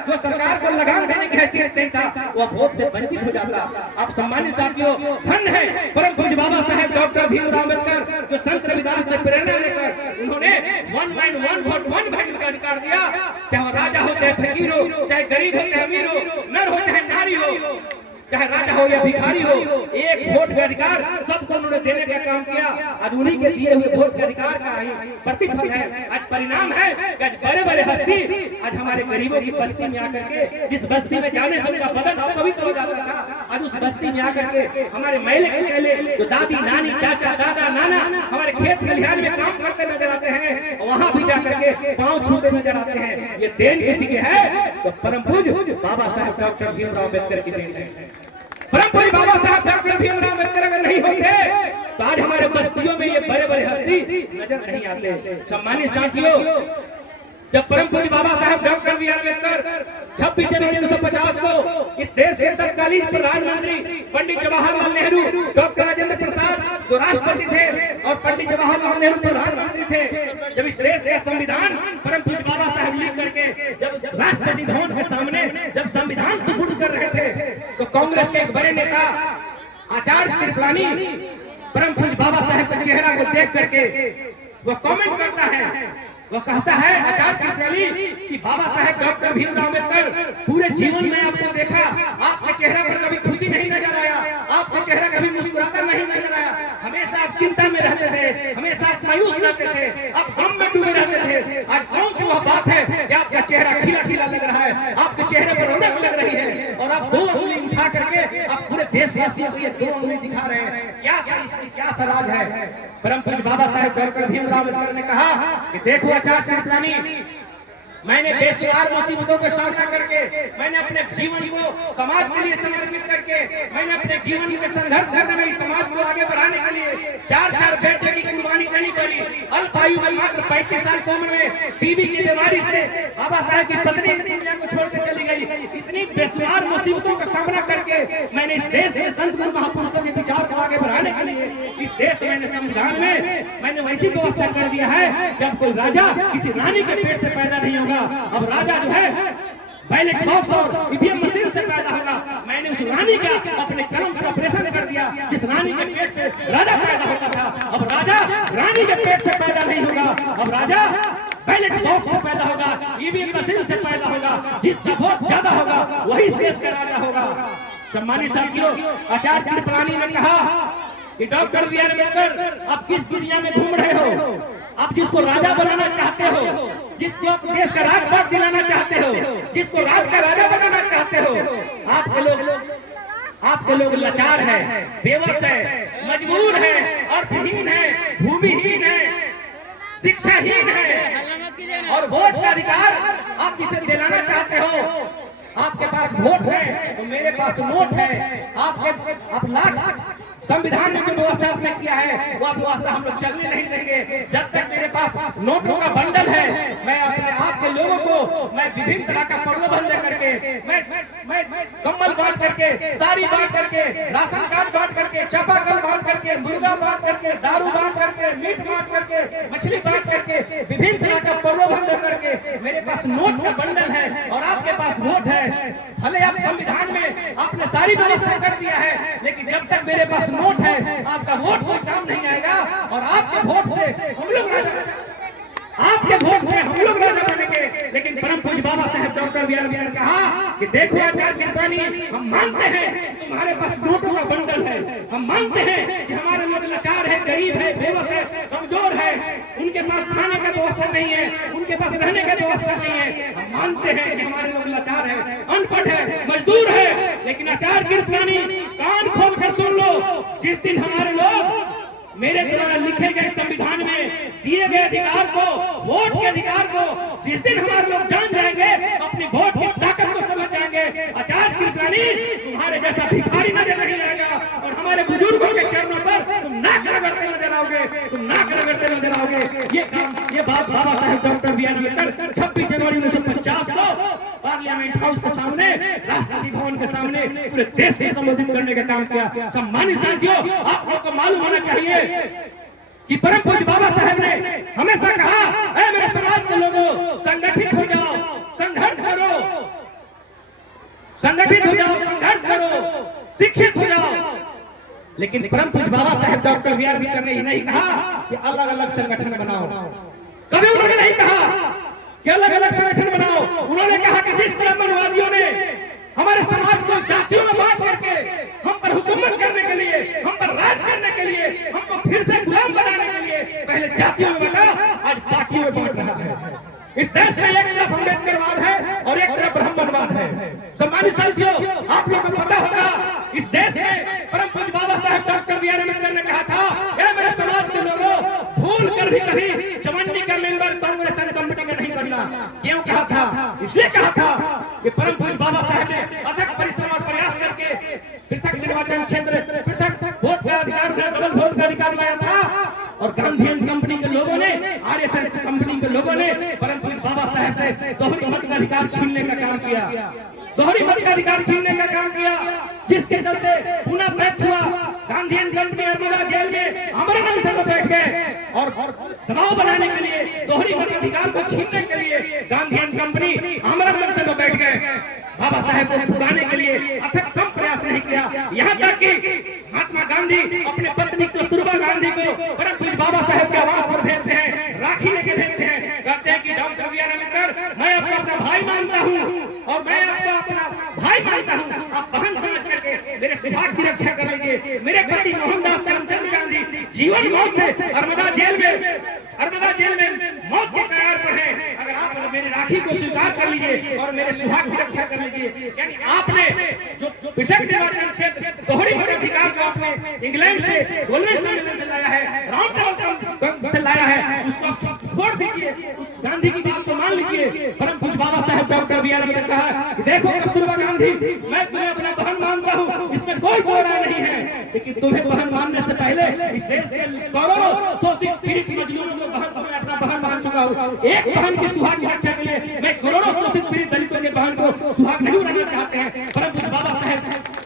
जो सरकार को लगान देने की हैसियत नहीं था, वह वोट से वंचित हो जाता। आप सम्मानित साथियों, धन्य है परम पूज्य बाबा साहेब डॉक्टर भीमराव अम्बेडकर जो संत रविदास से प्रेरणा लेकर उन्होंने 1 मैन 1 वोट 1 वोट का अधिकार दिया। चाहे राजा हो, चाहे फकीर हो, चाहे गरीब हो, चाहे अमीर हो, नर हो, चाहे नारी हो, चाहे राजा हो या भिखारी हो, एक वोट का अधिकार सबको उन्होंने देने का काम किया। आज उन्हीं के दिए हुए वोट के अधिकार का ही प्रतिफल है, आज परिणाम है कि आज बड़े बड़े हस्ती आज हमारे गरीबों की बस्ती में आकर के, जिस बस्ती में जाने से उनका बदन पवित्र हो जाता था, आज उस बस्ती में आकर के हमारे मैले कुचेले जो दादी नानी चाचा दादा नाना हमारे खेत खलिहान में काम करते नजर आते हैं, वहाँ भी जाकर के पाँव छूते नजर आते हैं। ये देन किसी की है तो परम पूज्य बाबा साहब डॉक्टर भीमराव अम्बेडकर की देन है। परम पूज्य बाबा साहब डॉक्टर भीमराव अम्बेडकर अगर नहीं होते तो आज हमारे बस्तियों में ये बड़े बड़े हस्ती नजर नहीं आते। सम्मानित साथियों, जब परम पूज्य बाबा साहब डॉक्टर 26 जनवरी 1950 को इस देश के तत्कालीन प्रधानमंत्री पंडित जवाहरलाल नेहरू, डॉक्टर राजेंद्र प्रसाद जो राष्ट्रपति थे और पंडित जवाहरलाल नेहरू प्रधानमंत्री थे, जब इस देश का संविधान परम पूज्य बाबा साहब लिख करके जब राष्ट्रपति भवन के सामने जब संविधान सुपुर्द कर रहे थे, तो कांग्रेस के एक बड़े नेता आचार्य कृपलानी परम पूज्य बाबा साहब के चेहरा को देख करके वो कमेंट करता है, वो कहता है आचार्य कृपलानी कि बाबा साहब डॉक्टर भीमराव अम्बेडकर पूरे जीवन में आपको देखा, आपके चेहरा पर कभी खुशी नहीं नजर आया, आपका चेहरा कभी मुस्कुराकर नहीं नजर आया, हमेशा आप चिंता में रहते थे, हमेशा आप मायूस रहते थे, आप गम में डूबे रहते थे। आज कौन सी वह बात है कि आपका चेहरा खिला खिला लग रहा है, आपके चेहरे पर रौनक लग रही है और आप 2 उंगली उठा करके आप पूरे देशवासियों को ये 2 उंगली दिखा रहे हैं। क्या सराज है? परम पूज्य बाबा साहब डॉक्टर भीमराव अम्बेडकर ने कहा कि देखो आचार्य कृपलानी, मैंने बेशुमार मुसीबतों का सामना करके, मैंने अपने जीवन को समाज के लिए समर्पित करके, मैंने अपने जीवन में संघर्ष करने में समाज को आगे बढ़ाने के लिए 4 बेटे की कुर्बानी देनी पड़ी। अल्पायु में मात्र 35 साल की उम्र में टीबी की बीमारी से बाबा साहब की पत्नी दुनिया को छोड़कर चली गई। इतनी बेशुमार मुसीबतों का सामना करके मैंने इस देश में संत गुरु महापुरुषों के विचार को आगे बढ़ाने के लिए इस देश में संविधान में मैंने वैसी व्यवस्था कर दिया है कि अब कोई राजा किसी रानी के पेट से पैदा नहीं होगा। अब राजा जो है बैलेट बॉक्स और ईवीएम मशीन से पैदा होगा। मैंने उस रानी का अपने कलम से ऑपरेशन कर दिया जिस रानी के पेट से राजा पैदा होता था। अब राजा रानी के पेट से पैदा नहीं होगा, अब राजा बैलेट बॉक्स से पैदा होगा, ईवीएम मशीन से पैदा होगा। जिसका वोट ज्यादा होगा वही देश का राजा होगा। सम्मानित साथियों, आचार्य कृपलानी ने कहा कि डॉक्टर बी आर अम्बेडकर आप किस दुनिया में घूम रहे हो? आप जिसको राजा बनाना चाहते हो, जिसको देश का राजपाट दिलाना चाहते हो, जिसको राज का राजा बनाना चाहते हो, आपके लोग लाचार है, बेबस है, मजबूर है, अर्थहीन है, भूमिहीन है, शिक्षाहीन है और वोट का अधिकार आप किसे दिलाना चाहते हो? आपके पास वोट है तो मेरे पास नोट है। आप लाख संविधान में जो व्यवस्था आपने किया है वो व्यवस्था हम लोग चलने नहीं देंगे। जब तक मेरे पास नोटों का बंडल है, मैं अपने आपके लोगों को मैं विभिन्न तरह का प्रलोभन दे करके मैं कम्बल बांट करके, साड़ी बांट करके, राशन कार्ड बांट करके, चापाकल बांट करके, मुर्गा बांट करके, दारू बांट करके, मीट बांट करके, मछली बांट करके, विभिन्न तरह का प्रलोभन दे करके मेरे पास नोट का बंडल है और आपके पास वोट है। भले आप संविधान में आपने सारी व्यवस्था कर दिया है, लेकिन जब तक मेरे पास नोट है आपका वोट कोई काम नहीं आएगा और आपके वोट से हम लोग राजा बनेंगे। लेकिन परम पूज्य बाबा साहब डॉक्टर बी आर अम्बेडकर ने कहा कि देखो आचार्य कृपलानी, हम मानते हैं तुम्हारे पास नोटों का बंडल है, हम मानते हैं कि हमारे लोग लाचार है, गरीब है, बेबस है, कमजोर है, उनके पास खाने का व्यवस्था नहीं है, उनके पास रहने का व्यवस्था नहीं है। हम मानते हैं कि हमारे लोग लाचार है, अनपढ़ है, मजदूर है, लेकिन आचार्य कृपलानी कान खोल कर सुन लो, जिस दिन हमारे लोग मेरे द्वारा लिखे गए संविधान में दिए गए अधिकार को, वोट के अधिकार को, जिस दिन हमारे लोग जान जाएंगे, अपनी वोट की ताकत को समझ जाएंगे, आचार्य कृपलानी तुम्हारे जैसा भिखारी नजर नहीं आएगा और हमारे बुजुर्गों के चरणों पर तुम नाक रगड़ते नजर आओगे, तुम नाक रगड़ते नजर आओगे। ये बात बाबा साहब डॉक्टर बी आर अम्बेडकर 26 जनवरी 1950 को पार्लियामेंट हाउस के सामने, राष्ट्रपति भवन के सामने पूरे देश को संबोधित करने का काम किया। सम्मानित साथियों, आप लोगों को मालूम होना चाहिए कि परम पूज्य बाबा साहब ने हमेशा कहा, ऐ मेरे समाज के लोगों, संगठित हो जाओ, संघर्ष करो, संगठित हो जाओ, संघर्ष करो, शिक्षित हो जाओ। लेकिन परम पूज्य बाबा साहब डॉक्टर बी आर अम्बेडकर ने ये नहीं कहा कि अलग अलग संगठन बनाओ। कभी उन्होंने नहीं कहा कि अलग अलग संगठन बनाओ। उन्होंने कहा कि जिस ब्राह्मणवादियों ने हमारे समाज को जातियों में बांट करके हम पर हुकूमत करने के लिए, हम पर राज करने के लिए, हमको फिर से गुलाम बनाने के लिए पहले जातियों में बांटा, आज पार्टियों में बांट रहा है। इस देश में एक तरफ अम्बेडकरवाद है और एक तरफ ब्राह्मणवाद है। सम्मानित साथियों, आप लोगों को पता होगा इस देश में परम पूज्य बाबा साहब डॉक्टर बी आर अम्बेडकर ने कहा था, ये मेरे समाज के लोगों, भूल कर भी कभी चमंडी का मेंबर कांग्रेस एंड कंपनी का नहीं बनना। क्यों कहा था? इसलिए कहा था कि परम पूज्य बाबा साहब ने अथक परिश्रम और प्रयास करके पृथक निर्वाचन क्षेत्र, पृथक वोट का अधिकार, डबल वोट का अधिकार लाया था और गांधी एंड कंपनी के लोगों ने, आरएसएस कंपनी के लोगों ने परम पूज्य बाबा साहब से दोहरी मत मताधिकार छीनने का काम किया, दोहरी मताधिकार छीनने का काम किया, जिसके चलते पुनः पैक्स हुआ। Gandhi and company Narmada jail में अमरनाथ से बैठ गए और दबाव बनाने के लिए, दोहरी मताधिकार को छीनने के लिए गांधी एंड कंपनी अमरनाथ से बैठ गए। बाबा साहेब को छुड़ाने के लिए अथक कम प्रयास नहीं किया। यहाँ तक कि महात्मा गांधी अपने पत्नी कस्तूरबा गांधी को परम पूज्य बाबा साहेब के आवास पर भेजते हैं, राखी लेके भेजते हैं, कहते हैं कि डॉक्टर बी आर अम्बेडकर, मैं आपको अपना भाई मानता हूँ और मैं आपको अपना भाई मानता हूँ, आप बहन समझ करके मेरे सुभाष की रक्षा कर लीजिए। मेरे पति मोहनदास करमचंद गांधी जीवन मौत थे, नर्मदा जेल में मौत के कगार पर है। अगर आप मेरी राखी को स्वीकार कर लीजिए और मेरे सुहाग की रक्षा कर लीजिए, यानी आपने जो पृथक निर्वाचन क्षेत्र दोहरी मताधिकार को आपने इंग्लैंड से गोलमेज सम्मेलन से लाया है, राउंड टेबल से लाया है, उसको छोड़ दीजिए, गांधी की बात को मान लीजिए। परम पूज्य Baba Saheb doctor B are Ambedkar ने कहा, देखो कस्तूरबा गांधी, मैं तुम्हें अपना बहन मानता हूँ, इसमें कोई बुराई नहीं है, लेकिन तुम्हें बहन मानने से पहले इस देश के करोड़ों शोषित पीड़ित मजलूमों को बहन तुम्हें अपना बहन मान चुका हूँ। एक बहन की सुहाग की रक्षा के लिए मैं करोड़ों शोषित पीड़ित दलितों के बहन को सुहाग नहीं उड़ाना चाहते हैं। परम पूज्य बाबा साहेब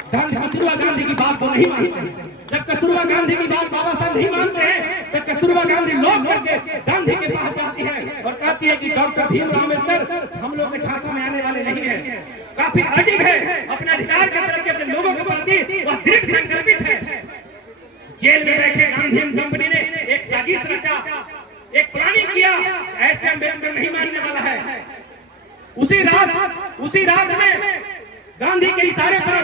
कस्तूरबा गांधी की बात को नहीं मानते। जब कस्तूरबा गांधी की बात बाबा साहब नहीं मानते हैं, तब कस्तूरबा गांधी लौट करके गांधी के पास जाती है और कहती है कि डॉक्टर भीमराव अम्बेडकर हम लोग के झांसा में आने वाले नहीं है, काफी अडिग है, अपने अधिकार के प्रति अपने लोगों के प्रति वह दृढ़ संकल्पित है। जेल में बैठे गांधी एंड कंपनी ने एक साजिश रचा, एक प्लानिंग किया, ऐसे अम्बेडकर नहीं मानने वाला है। उसी रात में गांधी के इशारे पर,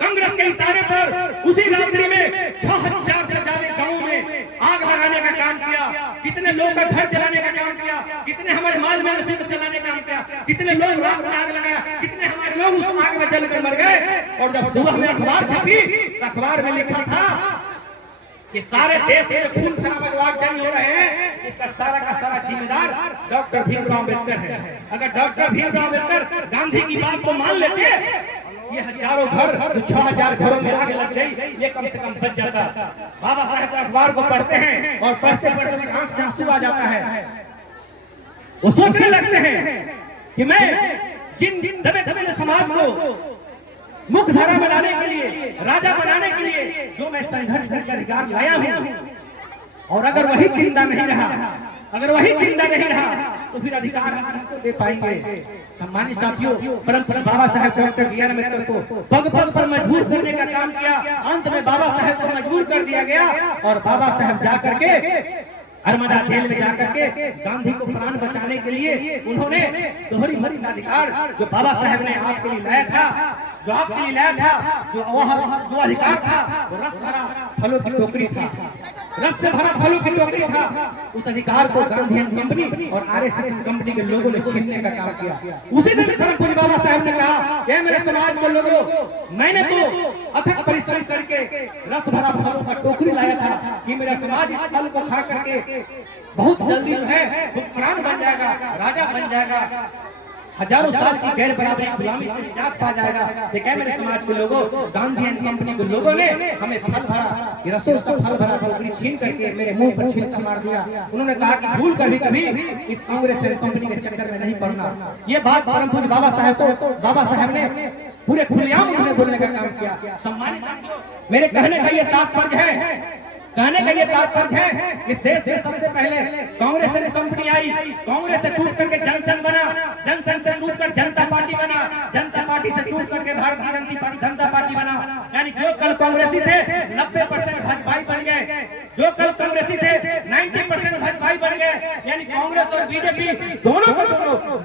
कांग्रेस के इशारे पर, उसी रात्रि में 6000 से ज्यादा गांवों में आग लगाने का काम किया, कितने लोगों का घर जलाने का काम किया, कितने हमारे माल मवेशी को जलाने का काम किया, कितने लोग रात में आग लगाया, कितने हमारे लोग उस आग में जलकर मर गए। और जब सुबह में अखबार छपी, अखबार में लिखा था कि सारे देश में खून खराबा जंग हो रहे हैं, इसका सारा का सारा जिम्मेदार डॉक्टर भीमराव अम्बेडकर है। अगर डॉक्टर भीमराव अम्बेडकर गांधी की बात को मान लेते, ये हजारों घर, 6000 घरों में आग लग गई, ये कम से कम बच जाता। बाबा साहेब अखबार को पढ़ते हैं और पढ़ते पढ़ते आंख से आंसू आ जाता है। वो सोचने लगते हैं कि मैं जिन दबे दबे समाज को मुख्य धारा बनाने के लिए, राजा बनाने के लिए जो मैं संघर्ष करके अधिकार लाया हूँ, और अगर वही जिंदा नहीं रहा, तो फिर अधिकार हम किसको दे पाएंगे। सम्मानित साथियों, परम Baba Saheb doctor B are Ambedkar को पग पग पर मजबूर करने का काम किया। अंत में बाबा साहेब को मजबूर कर दिया गया और बाबा साहेब जाकर के नर्मदा जेल में जाकर के गांधी को प्राण बचाने के लिए उन्होंने दोहरी मताधिकार जो बाबा साहेब ने आपके लिए लाया था, जो अधिकार था, वो रस भरा फलों की टोकरी था, रस से भरा फलों की टोकरी था। उस अधिकार को गांधी एंड कंपनी और आरएसएस कंपनी के लोगों ने छीनने का काम किया। उसी दिन परम पूज्य बाबा साहेब ने कहा कि मेरे समाज के लोगों, मैंने तो अथक परिश्रम करके रस भरा फलों का टोकरी लाया था कि मेरा समाज इस फल को खा करके बहुत जल्दी जो है हुक्मरान बन जाएगा, राजा बन जाएगा, हजारों साल की गैर बराबरी गुलामी से निजात पा जाएगा। देखिए मेरे समाज के लोगों, गांधी एंड कंपनी के लोगों ने हमें फल भरा, रसों का फल भरा टोकरी छीन करके मेरे मुंह पर छींटा मार दिया। उन्होंने कहा कि भूल कर भी कभी इस कांग्रेस एंड कंपनी के चक्कर में नहीं पड़ना। ये बात परम पूज्य बाबा साहेब ने पूरे खुलेआम उन्होंने बोलने का काम किया। सम्मानित साथियों, मेरे कहने का ये तात्पर्य है, इस देश से सबसे पहले कांग्रेस एंड कंपनी आई, कांग्रेस से टूट करके जनसंघ बना, जनसंघ से टूट कर जनता पार्टी बना, जनता पार्टी से टूट करके भारतीय जनता पार्टी बना। यानी जो कल कांग्रेसी थे 90% भाजपाई बन गए, जो कल कांग्रेसी थे 90% भाजपाई बन गए। यानी कांग्रेस और बीजेपी दोनों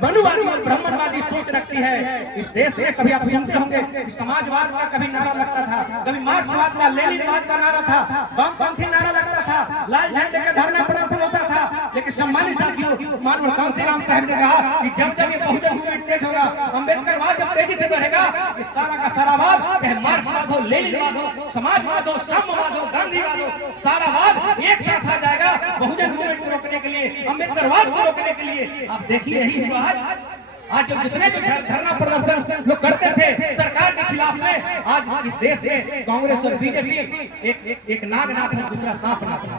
मनुवादी और ब्राह्मणवादी सोच रखती है इस देश में। कभी आप सुनते होंगे समाजवाद का कभी नारा लगता था, कभी मार्क्सवाद का, लेनिनवाद का नारा था, वामपंथी नारा लगता था, लाल झंडे का धरना प्रदर्शन होता था। लेकिन सम्मानित साथियों, माननीय कांशीराम साहब ने कहा कि जब जब ये बहुजन मूवमेंट तेज होगा, अम्बेडकरवाद जब तेजी से बढ़ेगा, इस सारा का सारा वाद, चाहे मार्क्सवाद हो, लेनिनवाद हो, समाजवाद हो, साम्यवाद हो, गांधीवाद हो, सारा वाद एक साथ आ जाएगा बहुजन मूवमेंट को रोकने के लिए, अम्बेडकरवाद को रोकने के लिए। आप देखिए यही हुआ आज जो जितने जो धरना प्रदर्शन लोग करते थे सरकार के खिलाफ में, आज इस देश में कांग्रेस और बीजेपी एक नागनाथ है, दूसरा सांप नाथ है।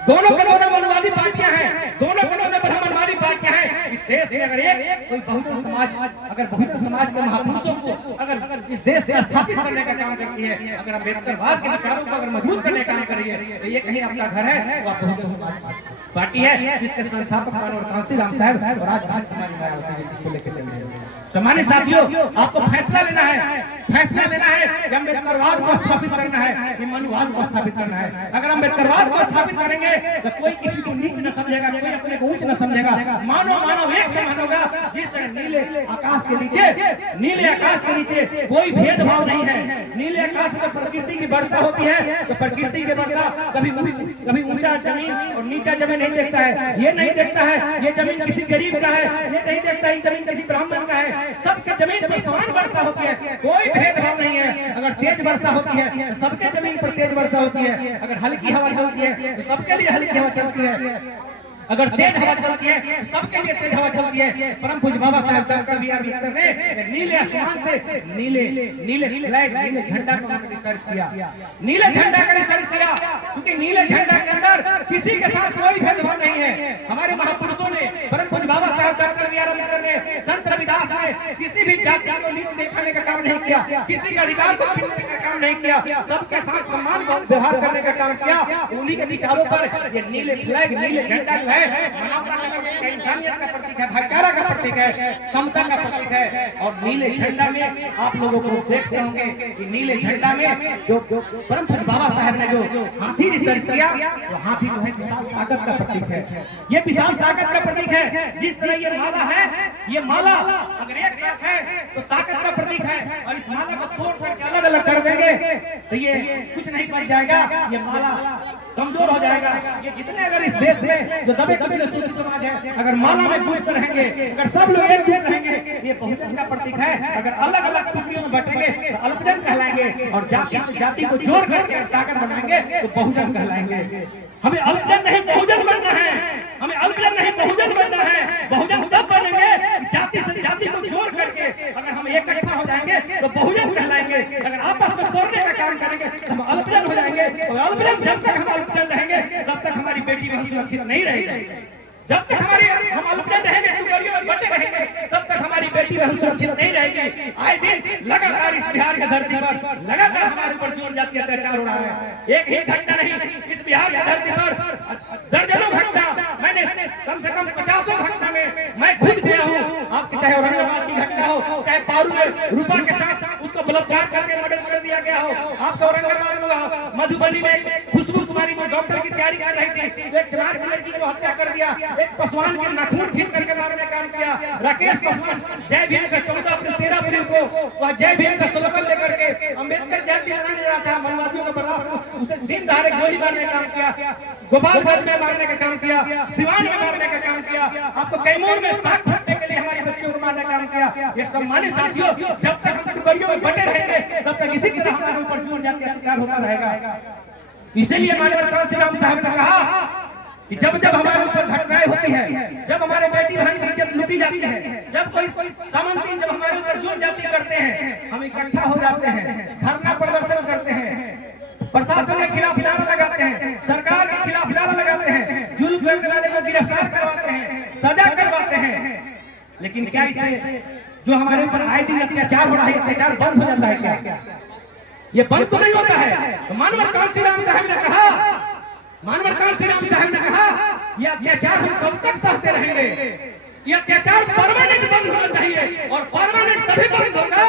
दोनों मनवादी पार्टियां हैं, दोनों ब्राह्मणवादी पार्टियां हैं। इस देश में अगर एक कोई बहुजन समाज के महापुरुषों को अगर इस देश से स्थापित करने का काम करती है, अगर अम्बेडकरवाद के विचारों को अगर मजबूत करने का काम कर रही है, तो ये कहीं आपका घर है, वो आप बहुजन समाज पार्टी है, जिसके संस्थापक माननीय कांशीराम साहब और आज हमारी मायावती जी इसको लेकर चल रहे हैं। सम्मानित साथियों, आपको फैसला लेना है कि अम्बेडकरवाद को स्थापित करना है कि मनुवाद को स्थापित करना है। अगर अम्बेडकरवाद को स्थापित करेंगे तो कोई किसी को नीच न समझेगा, कोई अपने को ऊंच न समझेगा, मानव एक समान होगा। जिस तरह नीले आकाश के नीचे कोई भेदभाव नहीं है। नीले आकाश में प्रकृति की वर्षा होती है तो प्रकृति की वर्षा कभी ऊंचा जमीन और नीचा जमीन नहीं देखता है, ये नहीं देखता है ये जमीन किसी गरीब का है, ये नहीं देखता है जमीन किसी ब्राह्मण का है। सबके जमीन पर समान वर्षा होती है, कोई भेदभाव नहीं है। अगर तेज वर्षा होती है तो सबके जमीन पर तेज वर्षा होती है, अगर हल्की हवा चलती है तो सबके लिए हल्की हवा चलती है, अगर तेज हवा चलती है तो सबके लिए तेज हवा चलती है। परम पूज्य बाबा साहब डॉक्टर बी आर अम्बेडकर ने नीले आसमान से नीले फ्लैग नीले झंडा का रिसर्च किया, नीले झंडा का रिसर्च किया, क्योंकि नीले झंडा के अंदर किसी के साथ कोई भेदभाव नहीं है। हमारे महापुरुषों ने, परम पूज्य बाबा साहब डॉक्टर बी आर अम्बेडकर ने, संत रविदास ने किसी भी जाति को नीच दिखाने का काम नहीं किया, किसी के अधिकार को छीनने का काम नहीं किया, सबके साथ सम्मान का व्यवहार करने का काम किया। उन्हीं के विचारों पर ये नीले फ्लैग नीले झंडा इंसानियत का प्रतीक है, भाईचारा का प्रतीक है, समता का प्रतीक है। और नीले झंडा में आप लोगों को देखते होंगे कि नीले झंडा में जो परम पूज्य बाबा साहब ने जो हाथी रिसर्च किया, वो हाथी जो है विशाल ताकत का प्रतीक है, ये विशाल ताकत का प्रतीक है। जिस तरह ये माला है, ये माला अगर एक साथ है तो ताकत का प्रतीक है, और इस माला को तोड़ करके अलग अलग कर देंगे तो ये कुछ नहीं बच जाएगा, ये माला कमजोर हो जाएगा। ये जितने अगर इस देश में जो दबे कबीले सूफी समाज है, अगर माला में कूद कर रहेंगे, अगर सब लोग एकजुट रहेंगे, ये बहुजन का प्रतीक है। अगर अलग अलग टुकड़ियों में बटेंगे तो अल्पजन कहलाएंगे, और जाति को जोड़ करके ताकत बनाएंगे तो बहुजन कहलाएंगे। हमें अल्पजन नहीं बहुजन बनना है, हमें अल्पजन नहीं बहुजन बनना है। बहुजन तब बनेंगे जाति से जाति को जोड़ करके अगर हम इकट्ठा हो जाएंगे तो बहुजन कहलाएंगे। अगर आपस में तोड़ने का काम करेंगे तो हम अल्पजन हो जाएंगे, और अल्पजन जब तक हम अल्पजन रहेंगे तब तक हमारी बेटी बहन सुरक्षित नहीं रहेगी। जब तक हम अल्पजन रहेंगे, टुकड़ियों में बटे रहेंगे, तब तक हमारी बेटी बहन सुरक्षित नहीं रहेगी। आए दिन लगातार इस बिहार की धरती पर लगातार हमारे ऊपर जोर जाति अत्याचार हो रहा है। एक ही घटना नहीं, इस बिहार की धरती पर दर्जनों घटना, मैंने कम से कम 50 घटना में मैं खुद गया हूँ। आपकी चाहे औरंगाबाद की घटना हो, चाहे पारू में रूपा के साथ उसको बलात्कार करके मर्डर कर दिया गया हो, आपको औरंगाबाद में मधुबनी में खुशबू कुमारी जो डॉक्टर की तैयारी कर रही थी, एक चमार की लड़की को हत्या कर दिया, एक पासवान के नाखून खींच करके मारने का काम किया, राकेश पासवान जय भीम का 14 अप्रैल 13 अप्रैल को वह जय भीम का स्लोगन लेकर के अम्बेडकर जयंती मनाने जा रहा था, मनवादियों को बर्दाश्त उसे दिन दहाड़े गोली मारने का काम किया, गोपालगंज में मारने का काम किया, सिवान में मारने का काम किया, आपको कैमूर में साथ फटने के लिए हमारी बच्चियों को मारने का काम किया। ये सम्मानित साथियों, जब तक हम टुकड़ियों में बटे रहेंगे तब तक इसी तरह हमारे ऊपर जोर जाति अत्याचार होता रहेगा। इसीलिए माननीय कांशीराम साहब ने कहा कि जब जब हमारे ऊपर घटनाएं होती है, जब हमारे बेटी बहन की इज्जत लूटी जाती है, जब कोई सामंती जब हमारे ऊपर जोर जाति करते हैं, हम इकट्ठा हो जाते हैं, धरना प्रदर्शन करते हैं, प्रशासन के खिलाफ नारा लगाते हैं, सरकार के खिलाफ नारा लगाते हैं, जुल्म करने वाले को गिरफ्तार करवाते हैं, सजा करवाते हैं। लेकिन क्या इससे जो हमारे ऊपर आए दिन अत्याचार हो रहा है, अत्याचार बंद हो जाता है क्या? ये बंद तो नहीं होता है। तो माननीय कांशीराम साहब ने कहा, माननीय कांशीराम साहब ने कहा, ये अत्याचार हम कब तक सहते रहेंगे? ये अत्याचार परमानेंट बंद होना चाहिए, और परमानेंट तभी बंद होगा,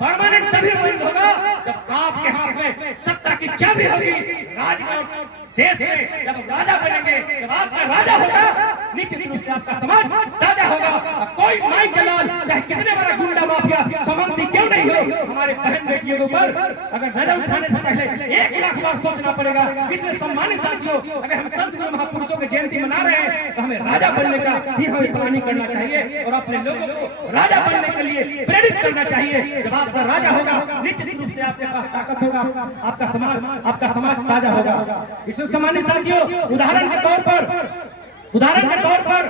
परमानेंट तभी बंद होगा जब आपके हाथ में सत्ता की चाबी होगी। राजनीति देश में जब राजा बनेंगे, जब आपका राजा होगा, निश्चित रूप से आपका समाज ताजा होगा। कोई माई के लाल चाहे कितने बड़ा गुंडा माफिया समंती क्यों नहीं हो, हमारे बहन बेटियों के ऊपर अगर नजर उठाने से पहले 1 लाख बार सोचना पड़ेगा। इसलिए सम्मानित साथियों, अगर हम संत गुरु महापुरुषों की जयंती मना रहे हैं तो हमें राजा बनने का ही हमें प्लानिंग करना चाहिए, और अपने लोगों को राजा बनने के लिए प्रेरित करना चाहिए। जब आपका राजा होगा, निश्चित रूप से आपके पास ताकत होगा, आपका समाज ताजा होगा। सम्मानित साथियों, उदाहरण के तौर पर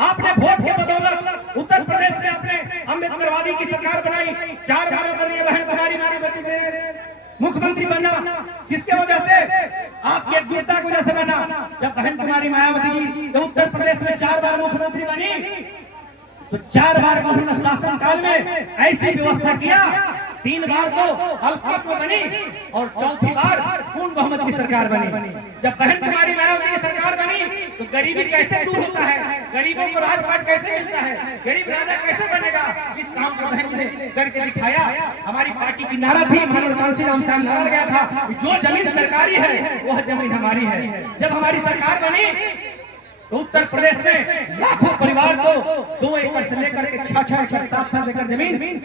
आपने वोट के बदौलत उत्तर प्रदेश में आपने अम्बेडकरवादी की सरकार बनाई, 4 बार आदरणीय बहन कुमारी मायावती ने मुख्यमंत्री बना। किसके वजह से? आपकी एकजुटता की वजह से बना। जब बहन कुमारी मायावती जी उत्तर प्रदेश में 4 बार मुख्यमंत्री बनी तो 4 बार विभिन्न शासनकाल में ऐसी व्यवस्था किया, 3 बार तो अल्पमत में बनी और चौथी बार पूर्ण बहुमत की सरकार बनी। जब बहन कुमारी मायावती की सरकार बनी तो गरीबी कैसे दूर होता है, गरीबों को राजपाट कैसे मिलता है, गरीब राजा कैसे बनेगा, इस काम को बहन ने करके दिखाया। हमारी पार्टी की नारा थी, मानव कांसी नाम से नारा लगाया था, जो जमीन सरकारी है वह जमीन हमारी है। जब हमारी सरकार बनी तो उत्तर प्रदेश में लाखों परिवार को 2 एकड़ से लेकर के 6-6 एकड़ 7-7 एकड़ जमीन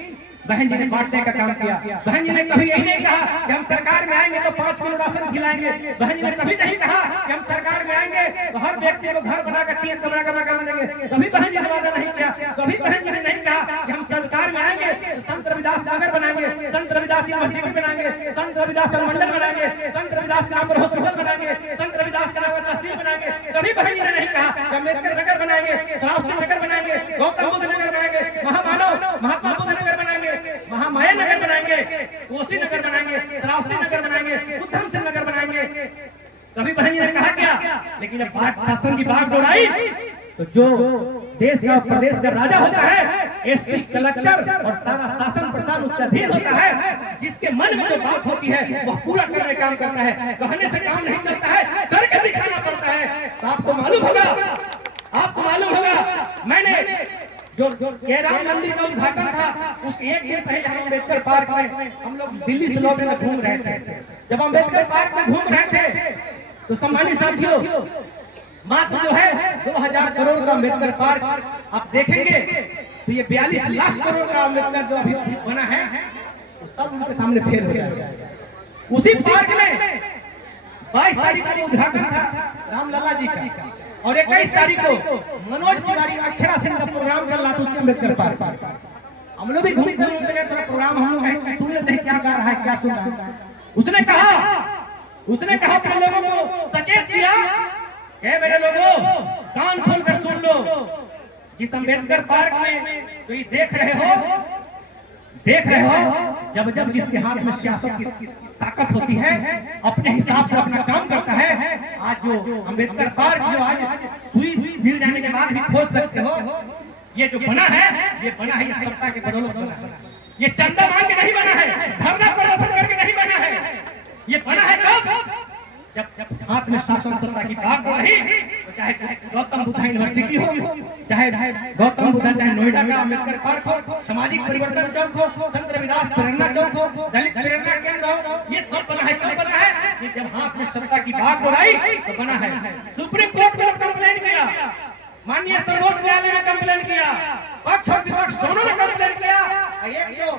बहन जी ने बांटने का काम किया। बहन जी ने कभी यही नहीं कहा कि हम सरकार में आएंगे तो 5 किलो राशन खिलाएंगे। बहन जी ने कभी नहीं कहा कि हम सरकार में आएंगे तो हर व्यक्ति को घर बनाकर 3 कमरा का मकान देंगे। कभी बहन जी ने वादा नहीं किया। कभी बहन जी ने नहीं कहा कि हम सरकार में आएंगे तो संत रविदास नगर बनाएंगे, संत रविदास यूनिवर्सिटी बनाएंगे, संत रविदास मंडल बनाएंगे, संत रविदास के नाम पर हॉस्पिटल बनाएंगे, संत रविदास के नाम पर तहसील बनाएंगे। कभी बहन जी ने नहीं कहा कि अम्बेडकर नगर बनाएंगे, श्रावस्ती नगर बनाएंगे, गौतम बुद्ध नगर बनाएंगे, महामानव महात्मा बुद्ध नगर बनाएंगे, महामाया नगर बनाएंगे, कोसी नगर बनाएंगे, श्रावस्ती नगर बनाएंगे, उधम सिंह नगर बनाएंगे। कभी बहन जी ने कहा क्या? लेकिन जब बात शासन की बात उड़ाई तो जो देश का प्रदेश का राजा होता है, एसपी कलेक्टर और सारा शासन प्रशासन उसका अधीन होता है। जिसके मन में जो बात होती है वह पूरा करने काम करता है। कहने से काम नहीं चलता है, करके दिखाना पड़ता है। तो आपको मालूम होगा मैंने जो केदार मंदिर का उद्घाटन था उसके एक दिन पहले हम अम्बेडकर पार्क में हम लोग दिल्ली से लौटे में घूम रहे थे। जब अम्बेडकर पार्क में घूम रहे थे तो सम्मानित साथियों, मात्र जो है 2000 करोड़ का अम्बेडकर पार्क आप देखेंगे तो ये 42 लाख करोड़ का अम्बेडकर जो अभी बना है तो सब उनके सामने फेल हो जाएगा। उसी पार्क में 22 तारीख को उद्घाटन था रामलला जी का और 21 तारीख को मनोज तिवारी अक्षरा सिंह का प्रोग्राम चल रहा था उसी अम्बेडकर पार्क। हम लोग भी घूमते हुए प्रोग्राम हम लोग सुन लेते हैं क्या गा रहा है, क्या सुन रहा है। उसने कहा अपने लोगों को सचेत किया, मेरे लोगों कान खोलकर सुन लो, जिस अम्बेडकर पार्क में तो ये देख रहे हो जब जब जिसके हाथ में सियासत की ताकत होती है अपने हिसाब से अपना काम करता है। आज जो अम्बेडकर पार्क जो आज सुई मिल जाने के बाद भी खोज सकते हो, ये जो बना है ये सत्ता के बदौलत बना है। ये चंदा मांग के नहीं बना है, धरना प्रदर्शन करके नहीं बना है। ये बना है कब? जब हाथ में शासन सत्ता की बात हो रही, तो चाहे गौतम बुद्ध यूनिवर्सिटी हो, चाहे गौतम बुद्ध, चाहे नोएडा का अम्बेडकर पार्क हो, सामाजिक परिवर्तन चौक हो, संत रविदास प्रेरणा चौक हो, दलित प्रेरणा केंद्र हो, ये सब बना है। कब बना है? कि जब हाथ में सत्ता की बात हो रही तो बना है। सुप्रीम कोर्ट में कंप्लेन किया, माननीय सर्वोच्च न्यायालय ने कंप्लेन किया, पक्ष और विपक्ष दोनों ने कंप्लेन किया। एक जो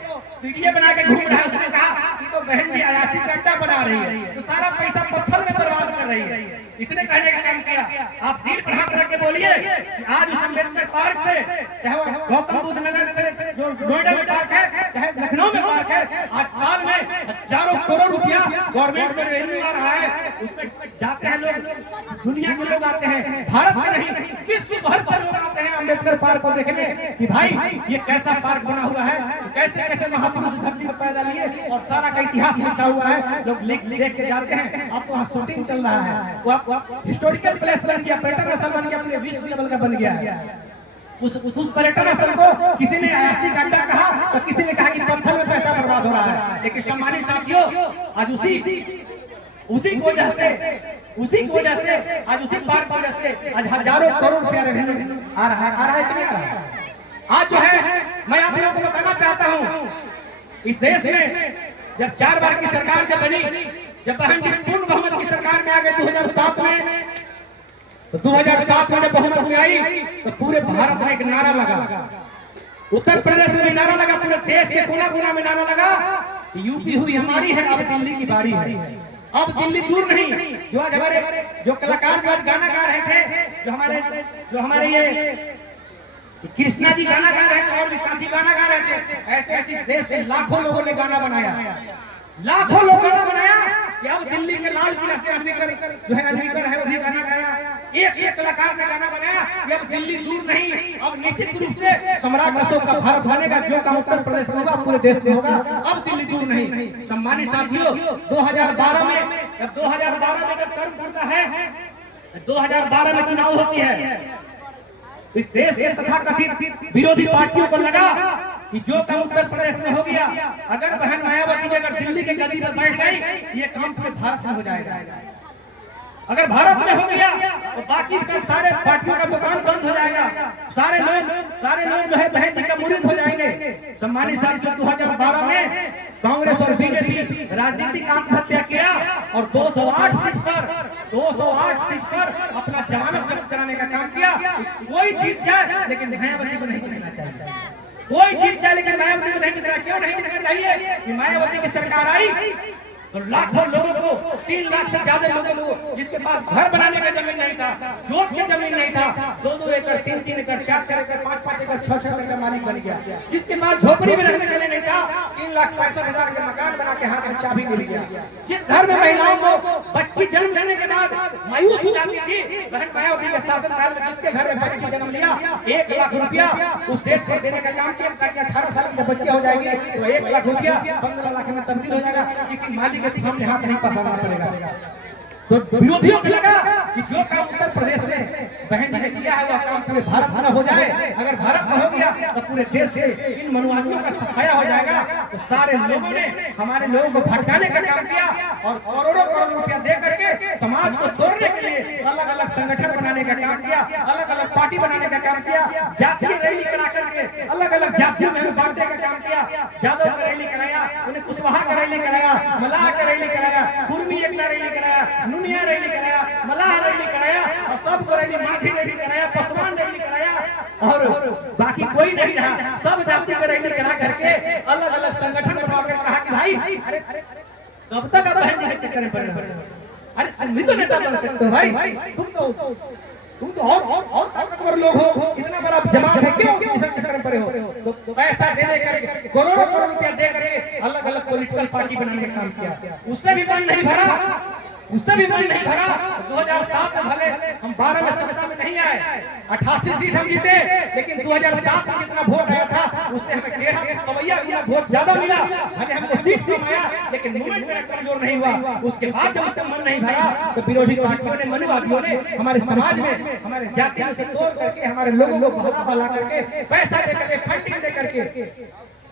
पीडीए बना के घूम रहा है उसने कहा कि तो बहन जी अयासी का अड्डा बना रही है, तो सारा पैसा पत्थर में बर्बाद कर रही है। इसने कहने का काम किया, आप दिल पर हाथ रख के बोलिए कि आज उस अम्बेडकर पार्क से, चाहे वो गौतम बुद्ध नगर में जो नोएडा में पार्क है, चाहे लखनऊ में पार्क है, आज साल में हजारों करोड़ रुपया गवर्नमेंट में रेवेन्यू आ रहा है। उसमें जाते हैं लोग, दुनिया के लोग आते हैं, भारत में नहीं विश्व भर से लोग आते हैं अम्बेडकर पार्क को देखने कि भाई ये कैसा पार्क बना हुआ है, कैसे कैसे महापुरुष धरती पर पैदा लिए और सारा का इतिहास लिखा हुआ है। लोग देख के जाते हैं। अब तो वहाँ शूटिंग चल रहा है, वो हिस्टोरिकल प्लेस बन गया, पर्यटन स्थल बन गया, पूरे विश्व लेवल का बन गया है। उस पर्यटन स्थल को किसी ने अयासी का अड्डा कहा तो किसी ने कहा कि पत्थर में पैसा बर्बाद हो रहा है। लेकिन सम्मानित साथियों, आज उसी की वजह से आज उसी पार्क की वजह से आज हजारों करोड़ रुपया रेवेन्यू आ रहा है कि नहीं आ रहा है? आज जो है मैं आप लोगों को बताना चाहता हूँ, इस देश में जब 4 बार की सरकार जब बनी, जब बहन जी पूर्ण बहुमत की सरकार में आ गए 2007 में, तो 2007 में जब बहुमत में आई तो पूरे भारत में एक नारा लगा, उत्तर प्रदेश में नारा लगा, पूरे देश के कोना कोना में नारा लगा, यूपी हुई हमारी है, अब दिल्ली की बारी है। अब दिल्ली दूर नहीं। जो आज हमारे जो कलाकार जो आज गाना गा रहे थे, जो हमारे ये कृष्णा जी गाना गा रहे थे और भी साथी गाना गा रहे थे, ऐसे ऐसे देश के लाखों लोगों ने गाना बनाया, लाखों लोगों ने बनाया कि अब दिल्ली के लाल किला से जो है अम्बेडकर है वो भी गाना गाया, एक कलाकार ने गाना बनाया कि अब दिल्ली दूर नहीं, अब निश्चित रूप से सम्राट अशोक का भारत बनेगा, जो काम उत्तर प्रदेश में होगा पूरे देश में होगा, अब दिल्ली दूर नहीं। सम्मानित साथियों, 2012 में जब टर्म होता है, 2012 में चुनाव होती है, इस देश के तथाकथित विरोधी पार्टियों को लगा कि जो काम उत्तर प्रदेश में हो गया, अगर बहन मायावती जी अगर दिल्ली के गद्दी पर बैठ गई, ये काम पूरे भारत में हो जाएगा। अगर भारत में हो गया तो बाकी का सारे पार्टियों का दुकान बंद हो जाएगा, सारे लोग जो है बहन जी का मुरीद हो जाएंगे। सम्मानित साथियों, 2012 में कांग्रेस और बीजेपी राजनीतिक आत्महत्या किया और 208 सीट पर अपना जमानत जब्त कराने का काम किया। कोई जीत जाए लेकिन मायावती को नहीं जीतना चाहिए, कोई जीत जाए लेकिन मायावती को नहीं जीतना। क्यों नहीं जीतना चाहिए? कि मायावती की सरकार आई तो लाखों लोगों को, 3 लाख से ज्यादा लोगों को, जिसके पास घर बनाने का जमीन नहीं था, जोत की जमीन नहीं था, 2-2 एकड़, 3-3 एकड़, 4-4 एकड़, 5-5 एकड़, 6-6 एकड़ का मालिक बन गया। जिसके पास झोपड़ी में रहने के लिए नहीं था, 3,65,000 के मकान बना के हाथ में चाबी मिल गया। जिस घर में महिलाओं को बच्ची जन्म लेने के बाद मायूस हो जाती थी, बहन मायावती के शासनकाल में जिसके घर में बच्ची जन्म लिया, 1 लाख रुपया उस देश को देने का काम किया। 18 साल की बच्ची हो जाएगी तो 1 लाख रुपया 15 लाख में तब्दील हो जाएगा। किसी मालिक के सामने हाथ नहीं पसारना पड़ेगा। तो विरोधियों को लगा कि जो काम उत्तर प्रदेश में बहन जी ने किया है वह काम पूरे भारत में हो जाए। अगर भारत में हो गया तो पूरे देश से इन मनुवादियों का सफाया हो जाएगा। तो सारे लोगों ने हमारे लोगों को भटकाने का काम किया और करोड़ों करोड़ रुपया दे करके समाज को तोड़ने के लिए अलग अलग संगठन बनाने का काम किया, अलग अलग पार्टी बनाने का काम किया, जातीय रैली करा करके अलग अलग जातियों में बांटने का काम किया। यादव का रैली कराया, उन्हें कुशवाहा का रैली कराया, मलाह का रैली कराया, कुर्मी एकता रैली कराया, नुनिया रैली कराया, मलाह रैली कराया और सबको रैली, माझी रैली कराया, पसवान रैली कराया और बाकी कोई नहीं रहा। सब जाति को रैली करा करके अलग अलग संगठन बनाकर कहा कि भाई अरे कब तक आप बहन जी के चक्कर में पड़ रहे हो? अरे तुम तो नेता बन सकते हो भाई, तुम तो और ताकतवर लोग हो, इतना बड़ा जमात है, क्यों इस चक्कर में पड़े हो? तो पैसा दे करके करोड़ों करोड़ रुपया दे करके अलग अलग पॉलिटिकल पार्टी बनाने का काम किया। उससे भी मन नहीं भरा, 2007 में भले हम 12 में समिति में नहीं आए, 88 सीट हम जीते, लेकिन 2007 में जितना वोट आया था उससे हमें 13 वोट ज्यादा मिला। भले हमको सीट कम आया लेकिन मूवमेंट में कमजोर नहीं हुआ। उसके बाद जब उसका मन नहीं भरा तो विरोधी पार्टियों ने, मनुवादियों ने हमारे समाज में हमारे जाति से तोड़ करके हमारे लोगों को भला करके पैसा दे करके, फंडिंग दे करके,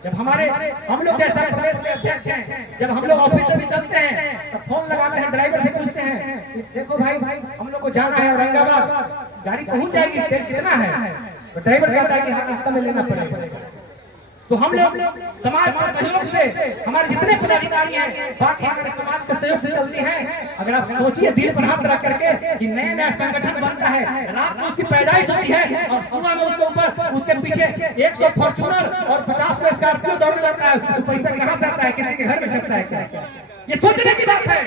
जब हम लोग जैसा प्रदेश के अध्यक्ष हैं, जब हम लोग ऑफिस से भी चलते हैं तो फोन लगाते हैं, ड्राइवर से पूछते हैं देखो भाई हम लोग को जाना है औरंगाबाद, गाड़ी पहुंच जाएगी, तेल कितना है? तो ड्राइवर कहता है कि हाँ नाश्ता में लेना पड़ेगा। तो हम लोग समाज के सहयोग से, हमारे जितने पदाधिकारी हैं बाकी हमारे समाज के सहयोग से चलती हैं। अगर आप सोचिए दिल पर हाथ रख करके कि नया नया संगठन बनता है, रात को उसकी पैदाइश होती है और सुबह में उसके ऊपर उसके पीछे 100 फॉर्च्यूनर और 50 स्कॉर्पियो दौड़ने लगता है, तो पैसा कहाँ से आता है? किसी के घर में छपता है क्या? ये सोचने की बात है।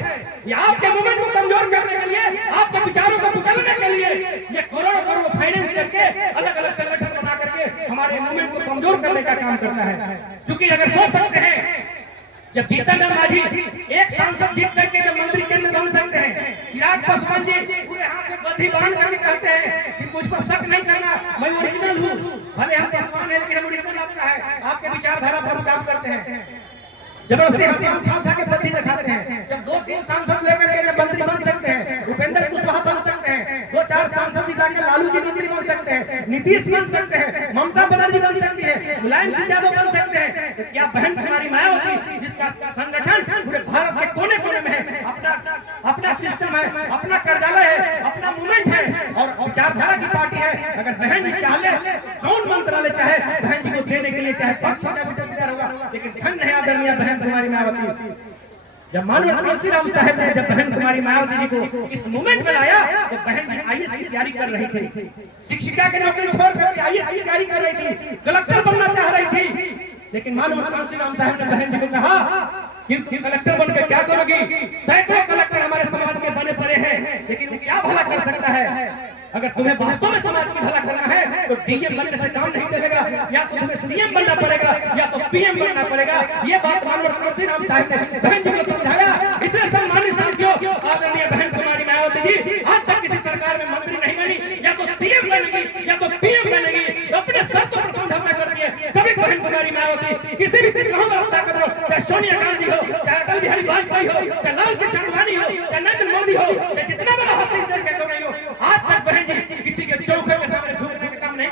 ये आपके मूवमेंट को कमजोर करने के लिए, आपके विचारों को कुचलने के लिए ये करोड़ों करोड़ फाइनेंस करके अलग अलग संगठन बना करके हमारे मूवमेंट को कमजोर करने का काम करता है। क्योंकि अगर सोच सकते हैं जब जीतन माझी एक सांसद जीत करके जब मंत्री केंद्र बन सकते हैं, चिराग पासवान जी पूरे हाथ में बद्धी बांध करके कहते हैं कि मुझ पर शक नहीं करना, मैं ओरिजिनल हूँ। भले हम पासवान है लेकिन हम ओरिजिनल आपका है, आपके विचारधारा पर काम करते हैं। जबरदस्ती हम उठा के बद्धी दिखाते हैं। जब 2-3 सांसद लेकर के मंत्री बन सकते हैं, उपेंद्र कुशवाहा बन सकते हैं, 2-4 सांसद जिता के लालू जी मंत्री बन सकते हैं, नीतीश बन सकते हैं, ममता बनर्जी बन सकती है, मुलायम सिंह यादव बन सकते हैं, तो क्या बहन कुमारी मायावती जिसका संगठन पूरे भारत के कोने कोने में है, अपना सिस्टम है, अपना कार्यालय है, अपना मूवमेंट है और विचारधारा की पार्टी है, अगर बहन जी चाहे कौन मंत्रालय चाहे बहन जी को देने के लिए चाहे 5-6 तैयार होगा, लेकिन धन है आदरणीय बहन कुमारी मायावती। जब माननीय तुलसी राम साहब ने जब बहन कुमारी मायावती जी को इस मूवमेंट में लाया तो बहन जी आईएएस की तैयारी कर रही थी, शिक्षिका की नौकरी छोड़कर आईएएस की तैयारी कर रही थी, कलेक्टर बनना चाह रही थी। लेकिन माननीय तुलसी राम साहब ने बहन जी को कहा कि कलेक्टर बनकर क्या करोगी? सैकड़ों कलेक्टर हमारे समाज के बने पड़े हैं, लेकिन क्या भला कर सकता है? अगर तुम्हें वास्तव में समाज की भला करना है तो डीएम बनने से काम नहीं चलेगा, या तो तुम्हें सीएम बनना पड़ेगा या तो पीएम बनना पड़ेगा। ये बात माननीय तुलसी राम साहब ने बहन जी को समझाया। इसलिए सम्मानित साथियों, आदरणीय बहन कुमारी मायावती जी आज तक किसी सरकार में मंत्री नहीं बनी, या तो सीएम बनेगी या तो पीएम बनेगी, अपने शर्तों पर समझौता करती है। कभी बहन कुमारी मायावती किसी भी सिर्फ ताकत हो, चाहे सोनिया गांधी हो, चाहे अटल बिहारी वाजपेयी हो, चाहे लाल कृष्ण आडवाणी हो, चाहे नरेंद्र मोदी हो, चाहे जितना बड़ा हस्ती देश के क्यों नहीं हो, आज तक बहन जी किसी के चौके में सामने झुकने का काम नहीं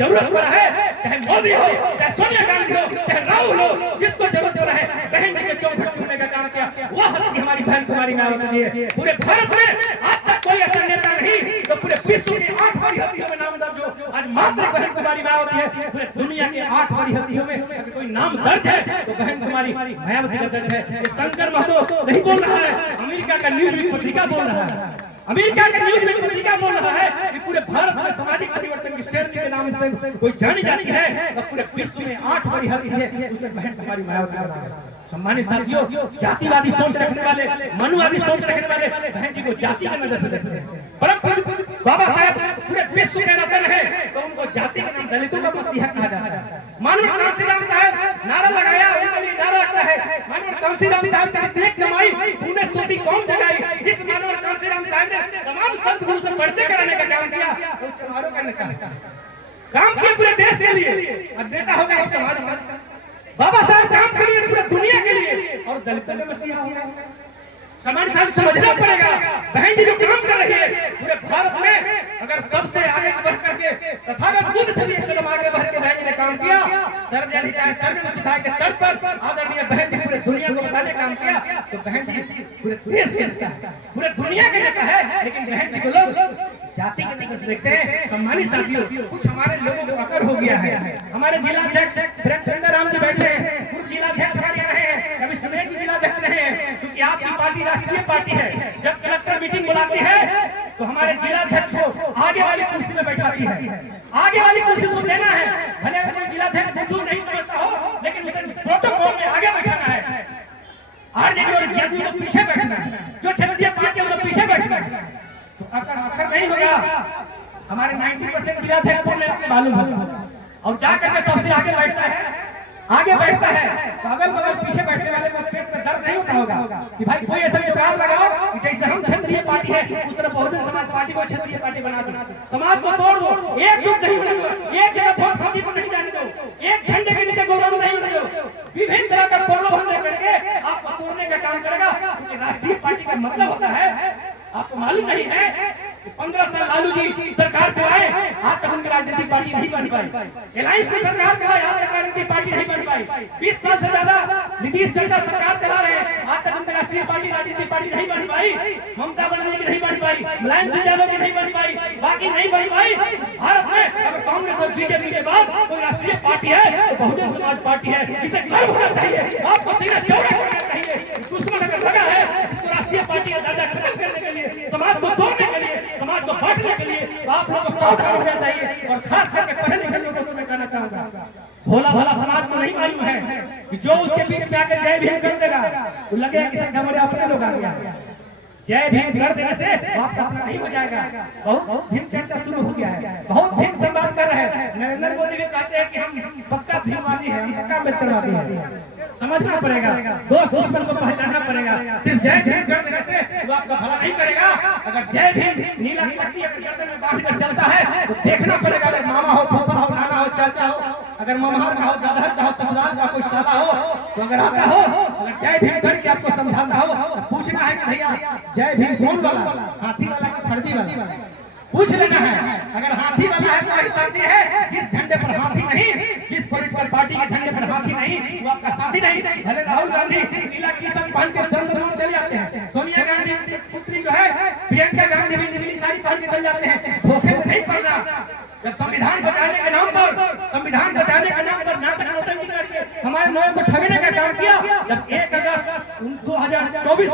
जरूरत पड़ा है, चाहे मोदी हो, चाहे सोनिया गांधी हो, चाहे राहुल हो, जिसको जरूरत पड़ा है बहन जी के चौक ढूंढने का काम किया, वो हस्ती हमारी बहन कुमारी मायावती है। पूरे भारत में आज तक कोई ऐसा नेता नहीं तो पूरे विश्व की 8 बड़ी हस्तियों में नाम दर्ज हो, आज मात्र बहन कुमारी मायावती है। पूरे दुनिया के 8 बड़ी हस्तियों में अगर कोई नाम दर्ज है तो बहन कुमारी मायावती का दर्ज है। ये शंकर महतो नहीं बोल रहा है, अमेरिका का न्यूज़ पत्रिका बोल रहा है, अमेरिका का न्यूज़ पत्रिका बोल रहा है कि पूरे भारत में सामाजिक परिवर्तन की श्रेणी के नाम से कोई जानी जाती है तो पूरे विश्व में 8 बड़ी हस्ती है, उसमें बहन कुमारी मायावती है। सम्मानित साथियों, जातिवादी सोच रखने वाले, मनुवादी सोच रखने वाले बहन जी को जाति की नजर से देखते हैं, परंतु बाबा साहब पूरे विश्व के रतन है तो उनको जाति के नाम दलितों का मसीहा कहा जाता है। माननीय कांशीराम साहब नारा लगाया, उनका भी नारा आता है, माननीय कांशीराम साहब ने नेक कमाई तूने सूफी कौम जगाई। जिस माननीय कांशीराम साहब ने तमाम संत गुरु से परिचय कराने का काम किया, वो चमारों का काम किया पूरे देश के लिए। अब नेता होगा एक समाज में, बाबा साहब काम करिए पूरे दुनिया के लिए और दलितों में मसीहा होगा। समाज साथ समझना पड़ेगा, बहन जी जो काम कर रही है पूरे भारत में, अगर सबसे आगे बढ़ करके तथागत बुद्ध से भी एक कदम आगे बढ़ के बहन जी ने काम किया, सर्वजन चाहे सर्वजन सुधार के स्तर पर आदरणीय बहन जी पूरे दुनिया को बताने काम किया, तो बहन जी पूरे देश के नेता है, पूरे दुनिया के नेता है। लेकिन बहन जी को लोग जाति के नजर से देखते हैं। सम्मानित साथियों, कुछ हमारे लोगों को अकड़ हो गया है। हमारे जिलाध्यक्ष ब्रह्मचंद्र राम जी बैठे हैं, जिलाध्यक्ष हमारे रहे हैं, कभी सुमेर जी जिलाध्यक्ष रहे हैं, क्योंकि आपकी पार्टी राष्ट्रीय पार्टी है। जब कलेक्टर मीटिंग बुलाती है तो हमारे जिलाध्यक्ष को आगे वाली कुर्सी में बैठाती है, आगे वाली कुर्सी को देना है। भले कोई जिलाध्यक्ष बुद्धू नहीं समझता हो, लेकिन उसे प्रोटोकॉल में आगे बैठाना है। आरजेडी और जेडीयू को पीछे बैठना है, जो क्षेत्रीय पार्टी है पीछे बैठना है। तो अगर नहीं होगा, हमारे 90% जिलाध्यक्ष बोलने आपको मालूम होगा, और जाकर के सबसे आगे बैठता है, आगे बैठता है तो अगल बगल पीछे बैठने वाले को पेट में दर्द नहीं होता होगा कि भाई कोई ऐसा विचार लगाओ कि जैसे हम क्षेत्रीय पार्टी है उस तरह बहुजन समाज पार्टी को क्षेत्रीय पार्टी बना दो, समाज को तोड़ दो, एकजुट नहीं होने दो, एक जगह वोट फांसी को नहीं जाने दो, एक झंडे के नीचे गौरव नहीं होने दो, विभिन्न तरह का प्रलोभन करके आपको तोड़ने का काम करेगा। क्योंकि राष्ट्रीय पार्टी का मतलब होता है, आपको मालूम नहीं है कि 15 साल लालू जी सरकार चलाए, आज तक उनकी राजनीतिक पार्टी नहीं बन पाई। एलायंस में सरकार चलाए, आज तक राजनीतिक पार्टी नहीं बन पाई। 20 साल से ज्यादा नीतीश चाचा सरकार चला रहे हैं, आज तक उनकी राष्ट्रीय पार्टी राजनीतिक पार्टी नहीं बन पाई। ममता बनर्जी की नहीं बन पाई, मुलायम सिंह यादव की नहीं बन पाई, बाकी नहीं बन पाई। भारत में अगर कांग्रेस और बीजेपी के बाद कोई राष्ट्रीय पार्टी है तो बहुजन समाज पार्टी है। इसे गर्व होना चाहिए, आपको सीना चौड़ा करना चाहिए। दुश्मन अगर लगा है इसको राष्ट्रीय पार्टी का दर्जा खत्म करने के लिए, समाज को तोड़ने के लिए, समाज को बांटने के लिए, तो आप लोगों को सावधान होना चाहिए। और खास करके पढ़े लिखे लोगों को मैं कहना चाहूंगा, भोला भाला समाज को नहीं मालूम है कि जो उसके बीच में आकर जय भीम कर देगा तो लगेगा कि हमारे अपने लोग आ गया। जय भीम कर देने से बाप अपना नहीं हो जाएगा। बहुत भीम चर्चा शुरू हो गया है, बहुत भीम संवाद कर रहे हैं। नरेंद्र मोदी भी कहते हैं कि हम पक्का भीमवादी हैं, हम पक्का मित्रवादी हैं। समझना पड़ेगा, दोस्त दुश्मन को पहचानना पड़ेगा। सिर्फ जय भीम कर देने से वो आपका भला नहीं करेगा। अगर जय भीम नीला पट्टी अगर गर्दन में बांध कर चलता है तो देखना पड़ेगा, अगर मामा हो, फूफा हो, नाना हो, चाचा हो, अगर ममहर का हो, दादर का हो, ससुराल का कोई साला हो, तो अगर आता हो, अगर जय भीम करके आपको समझाना हो तो पूछना है कि भैया जय भीम कौन वाला, हाथी वाला कि फर्जी वाला, पूछ लेना है। अगर हाथी वाला है तो वही साथी है, जिस झंडे पर हाथी नहीं, जिस पॉलिटिकल पार्टी के झंडे पर हाथी नहीं, वो आपका साथी नहीं। भले राहुल गांधी नीला टी-शर्ट पहन के चंद्रमा चले जाते हैं, सोनिया गांधी पुत्री जो है प्रियंका गांधी भी नीली साड़ी पहन के चले जाते हैं, धोखे में नहीं पड़ना। जब संविधान बचाने के नाम पर, संविधान बचाने के नाम पर नाटक नौटंकी करके हमारे लोगों को ठगने का काम किया, जब 1 अगस्त 2024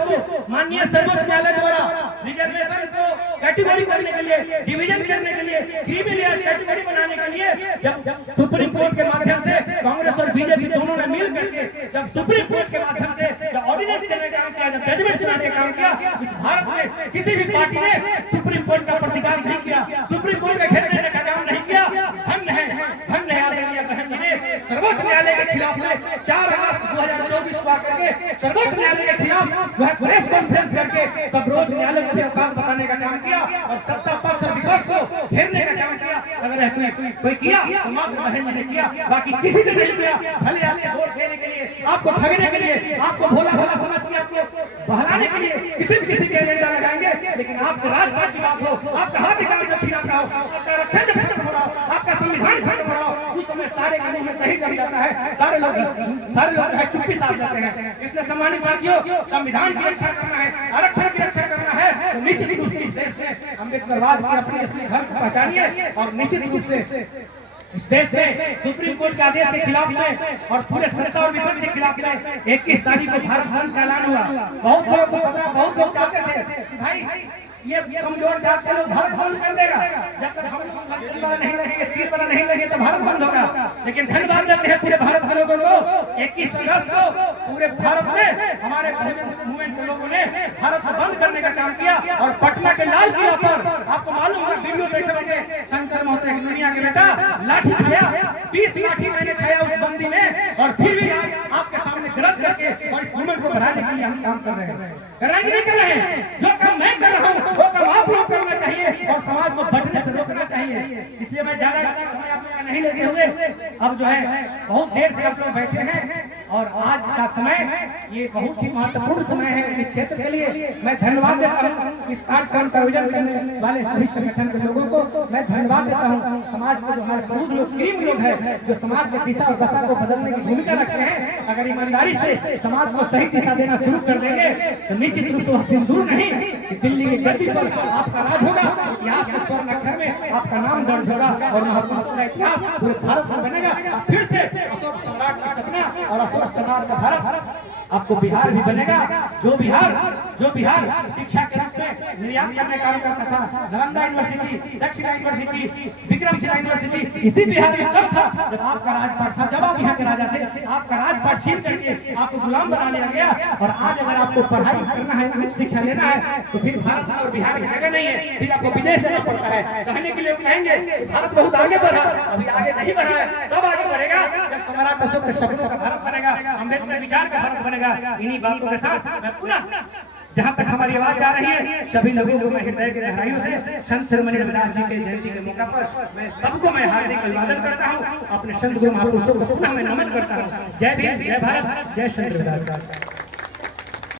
को माननीय सर्वोच्च न्यायालय द्वारा रिजर्वेशन को कैटेगरी करने के लिए, डिवीजन करने के लिए, क्रीमिलियर कैटेगरी बनाने के लिए जब सुप्रीम कोर्ट के माध्यम से कांग्रेस और बीजेपी दोनों ने मिल करके जब सुप्रीम कोर्ट के माध्यम से ऑर्डिनेंस देने का काम किया, जब जजमेंट सुनाने का काम किया, इस भारत में किसी भी पार्टी ने सुप्रीम कोर्ट का प्रतिकार नहीं किया, सुप्रीम कोर्ट में घेर देने का काम नहीं किया। धन्य है आदरणीय बहन जी ने सर्वोच्च न्यायालय के खिलाफ में 4 अगस्त 2024 को आकर के सर्वोच्च न्यायालय के खिलाफ जो है प्रेस कॉन्फ्रेंस करके सर्वोच्च न्यायालय को अपना बताने का काम किया और सत्ता पक्ष और विपक्ष को घेरने का काम किया। अगर में कोई किया तो मात्र बहन ने किया, बाकी किसी ने नहीं किया। भले आपके वोट देने के लिए, आपको ठगने के लिए, आपको भोला भोला समझ के आपको बहलाने के लिए किसी के एजेंडा लगाएंगे, लेकिन आपके राजपाट की बात हो, आपका हाथ निकाल कर छीना हो, आपका रक्षा जब खत्म हो रहा हो, आपका संविधान खत्म हो रहा हो, उस समय सारे कानून में सही कर जाता है, सारे लोग चुप्पी साध जाते हैं। इसलिए सम्मानित साथियों, संविधान की रक्षा करना है, आरक्षण की रक्षा करना है, तो निश्चित रूप से इस देश में अम्बेडकरवाद को अपने असली घर को पहचानिए और निश्चित रूप से इस देश में सुप्रीम कोर्ट के आदेश के खिलाफ में और पूरे सत्ता और विपक्ष के खिलाफ में 21 तारीख को भारत बंद का ऐलान हुआ। बहुत लोग चाहते थे कि भाई ये कमजोर जात के लोग भारत बंद कर देगा, जब तक हम नहीं लगेंगे, तीर पर नहीं लगे तो भारत बंद होगा। लेकिन धन्यवाद देते हैं पूरे भारत के लोगों को, 21 अगस्त को पूरे भारत में हमारे मूवमेंट के लोगों ने भारत को बंद करने का काम किया। और पटना के लाल किला पर आपको मालूम है, वीडियो देखे होंगे, शंकर मोहते दुनिया के बेटा लाठी खाया, 20 लाठी मैंने खाया उस बंदी में, और फिर भी आपके सामने गलत करके और इस मूवमेंट को बढ़ाने के लिए हम काम कर रहे हैं। कराएंगे नहीं कर रहे हैं, जो काम मैं कर रहा हूँ वो काम आप लोग करना चाहिए और समाज को बढ़ने से रोकना चाहिए। इसलिए मैं ज्यादा समय आप लोग नहीं लगे हुए, अब जो है बहुत देर से आप लोग बैठे हैं और आज का समय ये बहुत ही महत्वपूर्ण समय है इस क्षेत्र के लिए। मैं धन्यवाद देता हूँ इस कार्यक्रम का आयोजन करने वाले सभी संगठन के लोगों को, मैं धन्यवाद देता हूँ समाज के जो हमारे बहुत लोग क्रीम लोग हैं, जो समाज के दिशा और दशा को बदलने की भूमिका रखते हैं। अगर ईमानदारी से समाज को सही दिशा देना शुरू कर देंगे तो निश्चित रूप से दिन दूर नहीं कि दिल्ली की गद्दी पर आपका राज होगा, इतिहास के स्वर्ण अक्षर में आपका नाम दर्ज होगा और महापुरुषों का इतिहास पूरे भारत में बनेगा। फिर से अशोक सम्राट का सपना और अशोक सम्राट का भारत आपको बिहार भी बनेगा। जो बिहार शिक्षा के रूप में निर्यात करने का काम करता था, नालंदा यूनिवर्सिटी, दक्षिणा यूनिवर्सिटी, विक्रमशिला यूनिवर्सिटी, इसी बिहार में कब था जब आपका राजपाट था, जब आप यहाँ के राजा थे, आपका राजपाट छीन करके आपको गुलाम बना लिया गया। और आज अगर आपको पढ़ाई करना है, उच्च शिक्षा लेना है, तो फिर भारत और बिहार की जगह नहीं है, फिर आपको विदेश जाना पड़ता है। कहने के लिए कहेंगे भारत बहुत आगे बढ़ा, अभी आगे नहीं बढ़ा है, कब आगे बढ़ेगा जब सम्राट अशोक के सपनों का भारत बनेगा, अम्बेडकर विचार का भारत बनेगा। इन्हीं बातों के साथ मैं पुनः जहाँ तक हमारी आवाज आ रही है, सभी लोगों को मैं हृदय की गहराइयों से संत शिरोमणि रविदास जी के जयंती के मौका पर मैं सबको मैं हार्दिक अभिवादन करता हूँ, अपने संत गुरु महापुरुषों को पुनः मैं नमन करता हूँ। जय भीम, जय भारत, जय संत रविदास।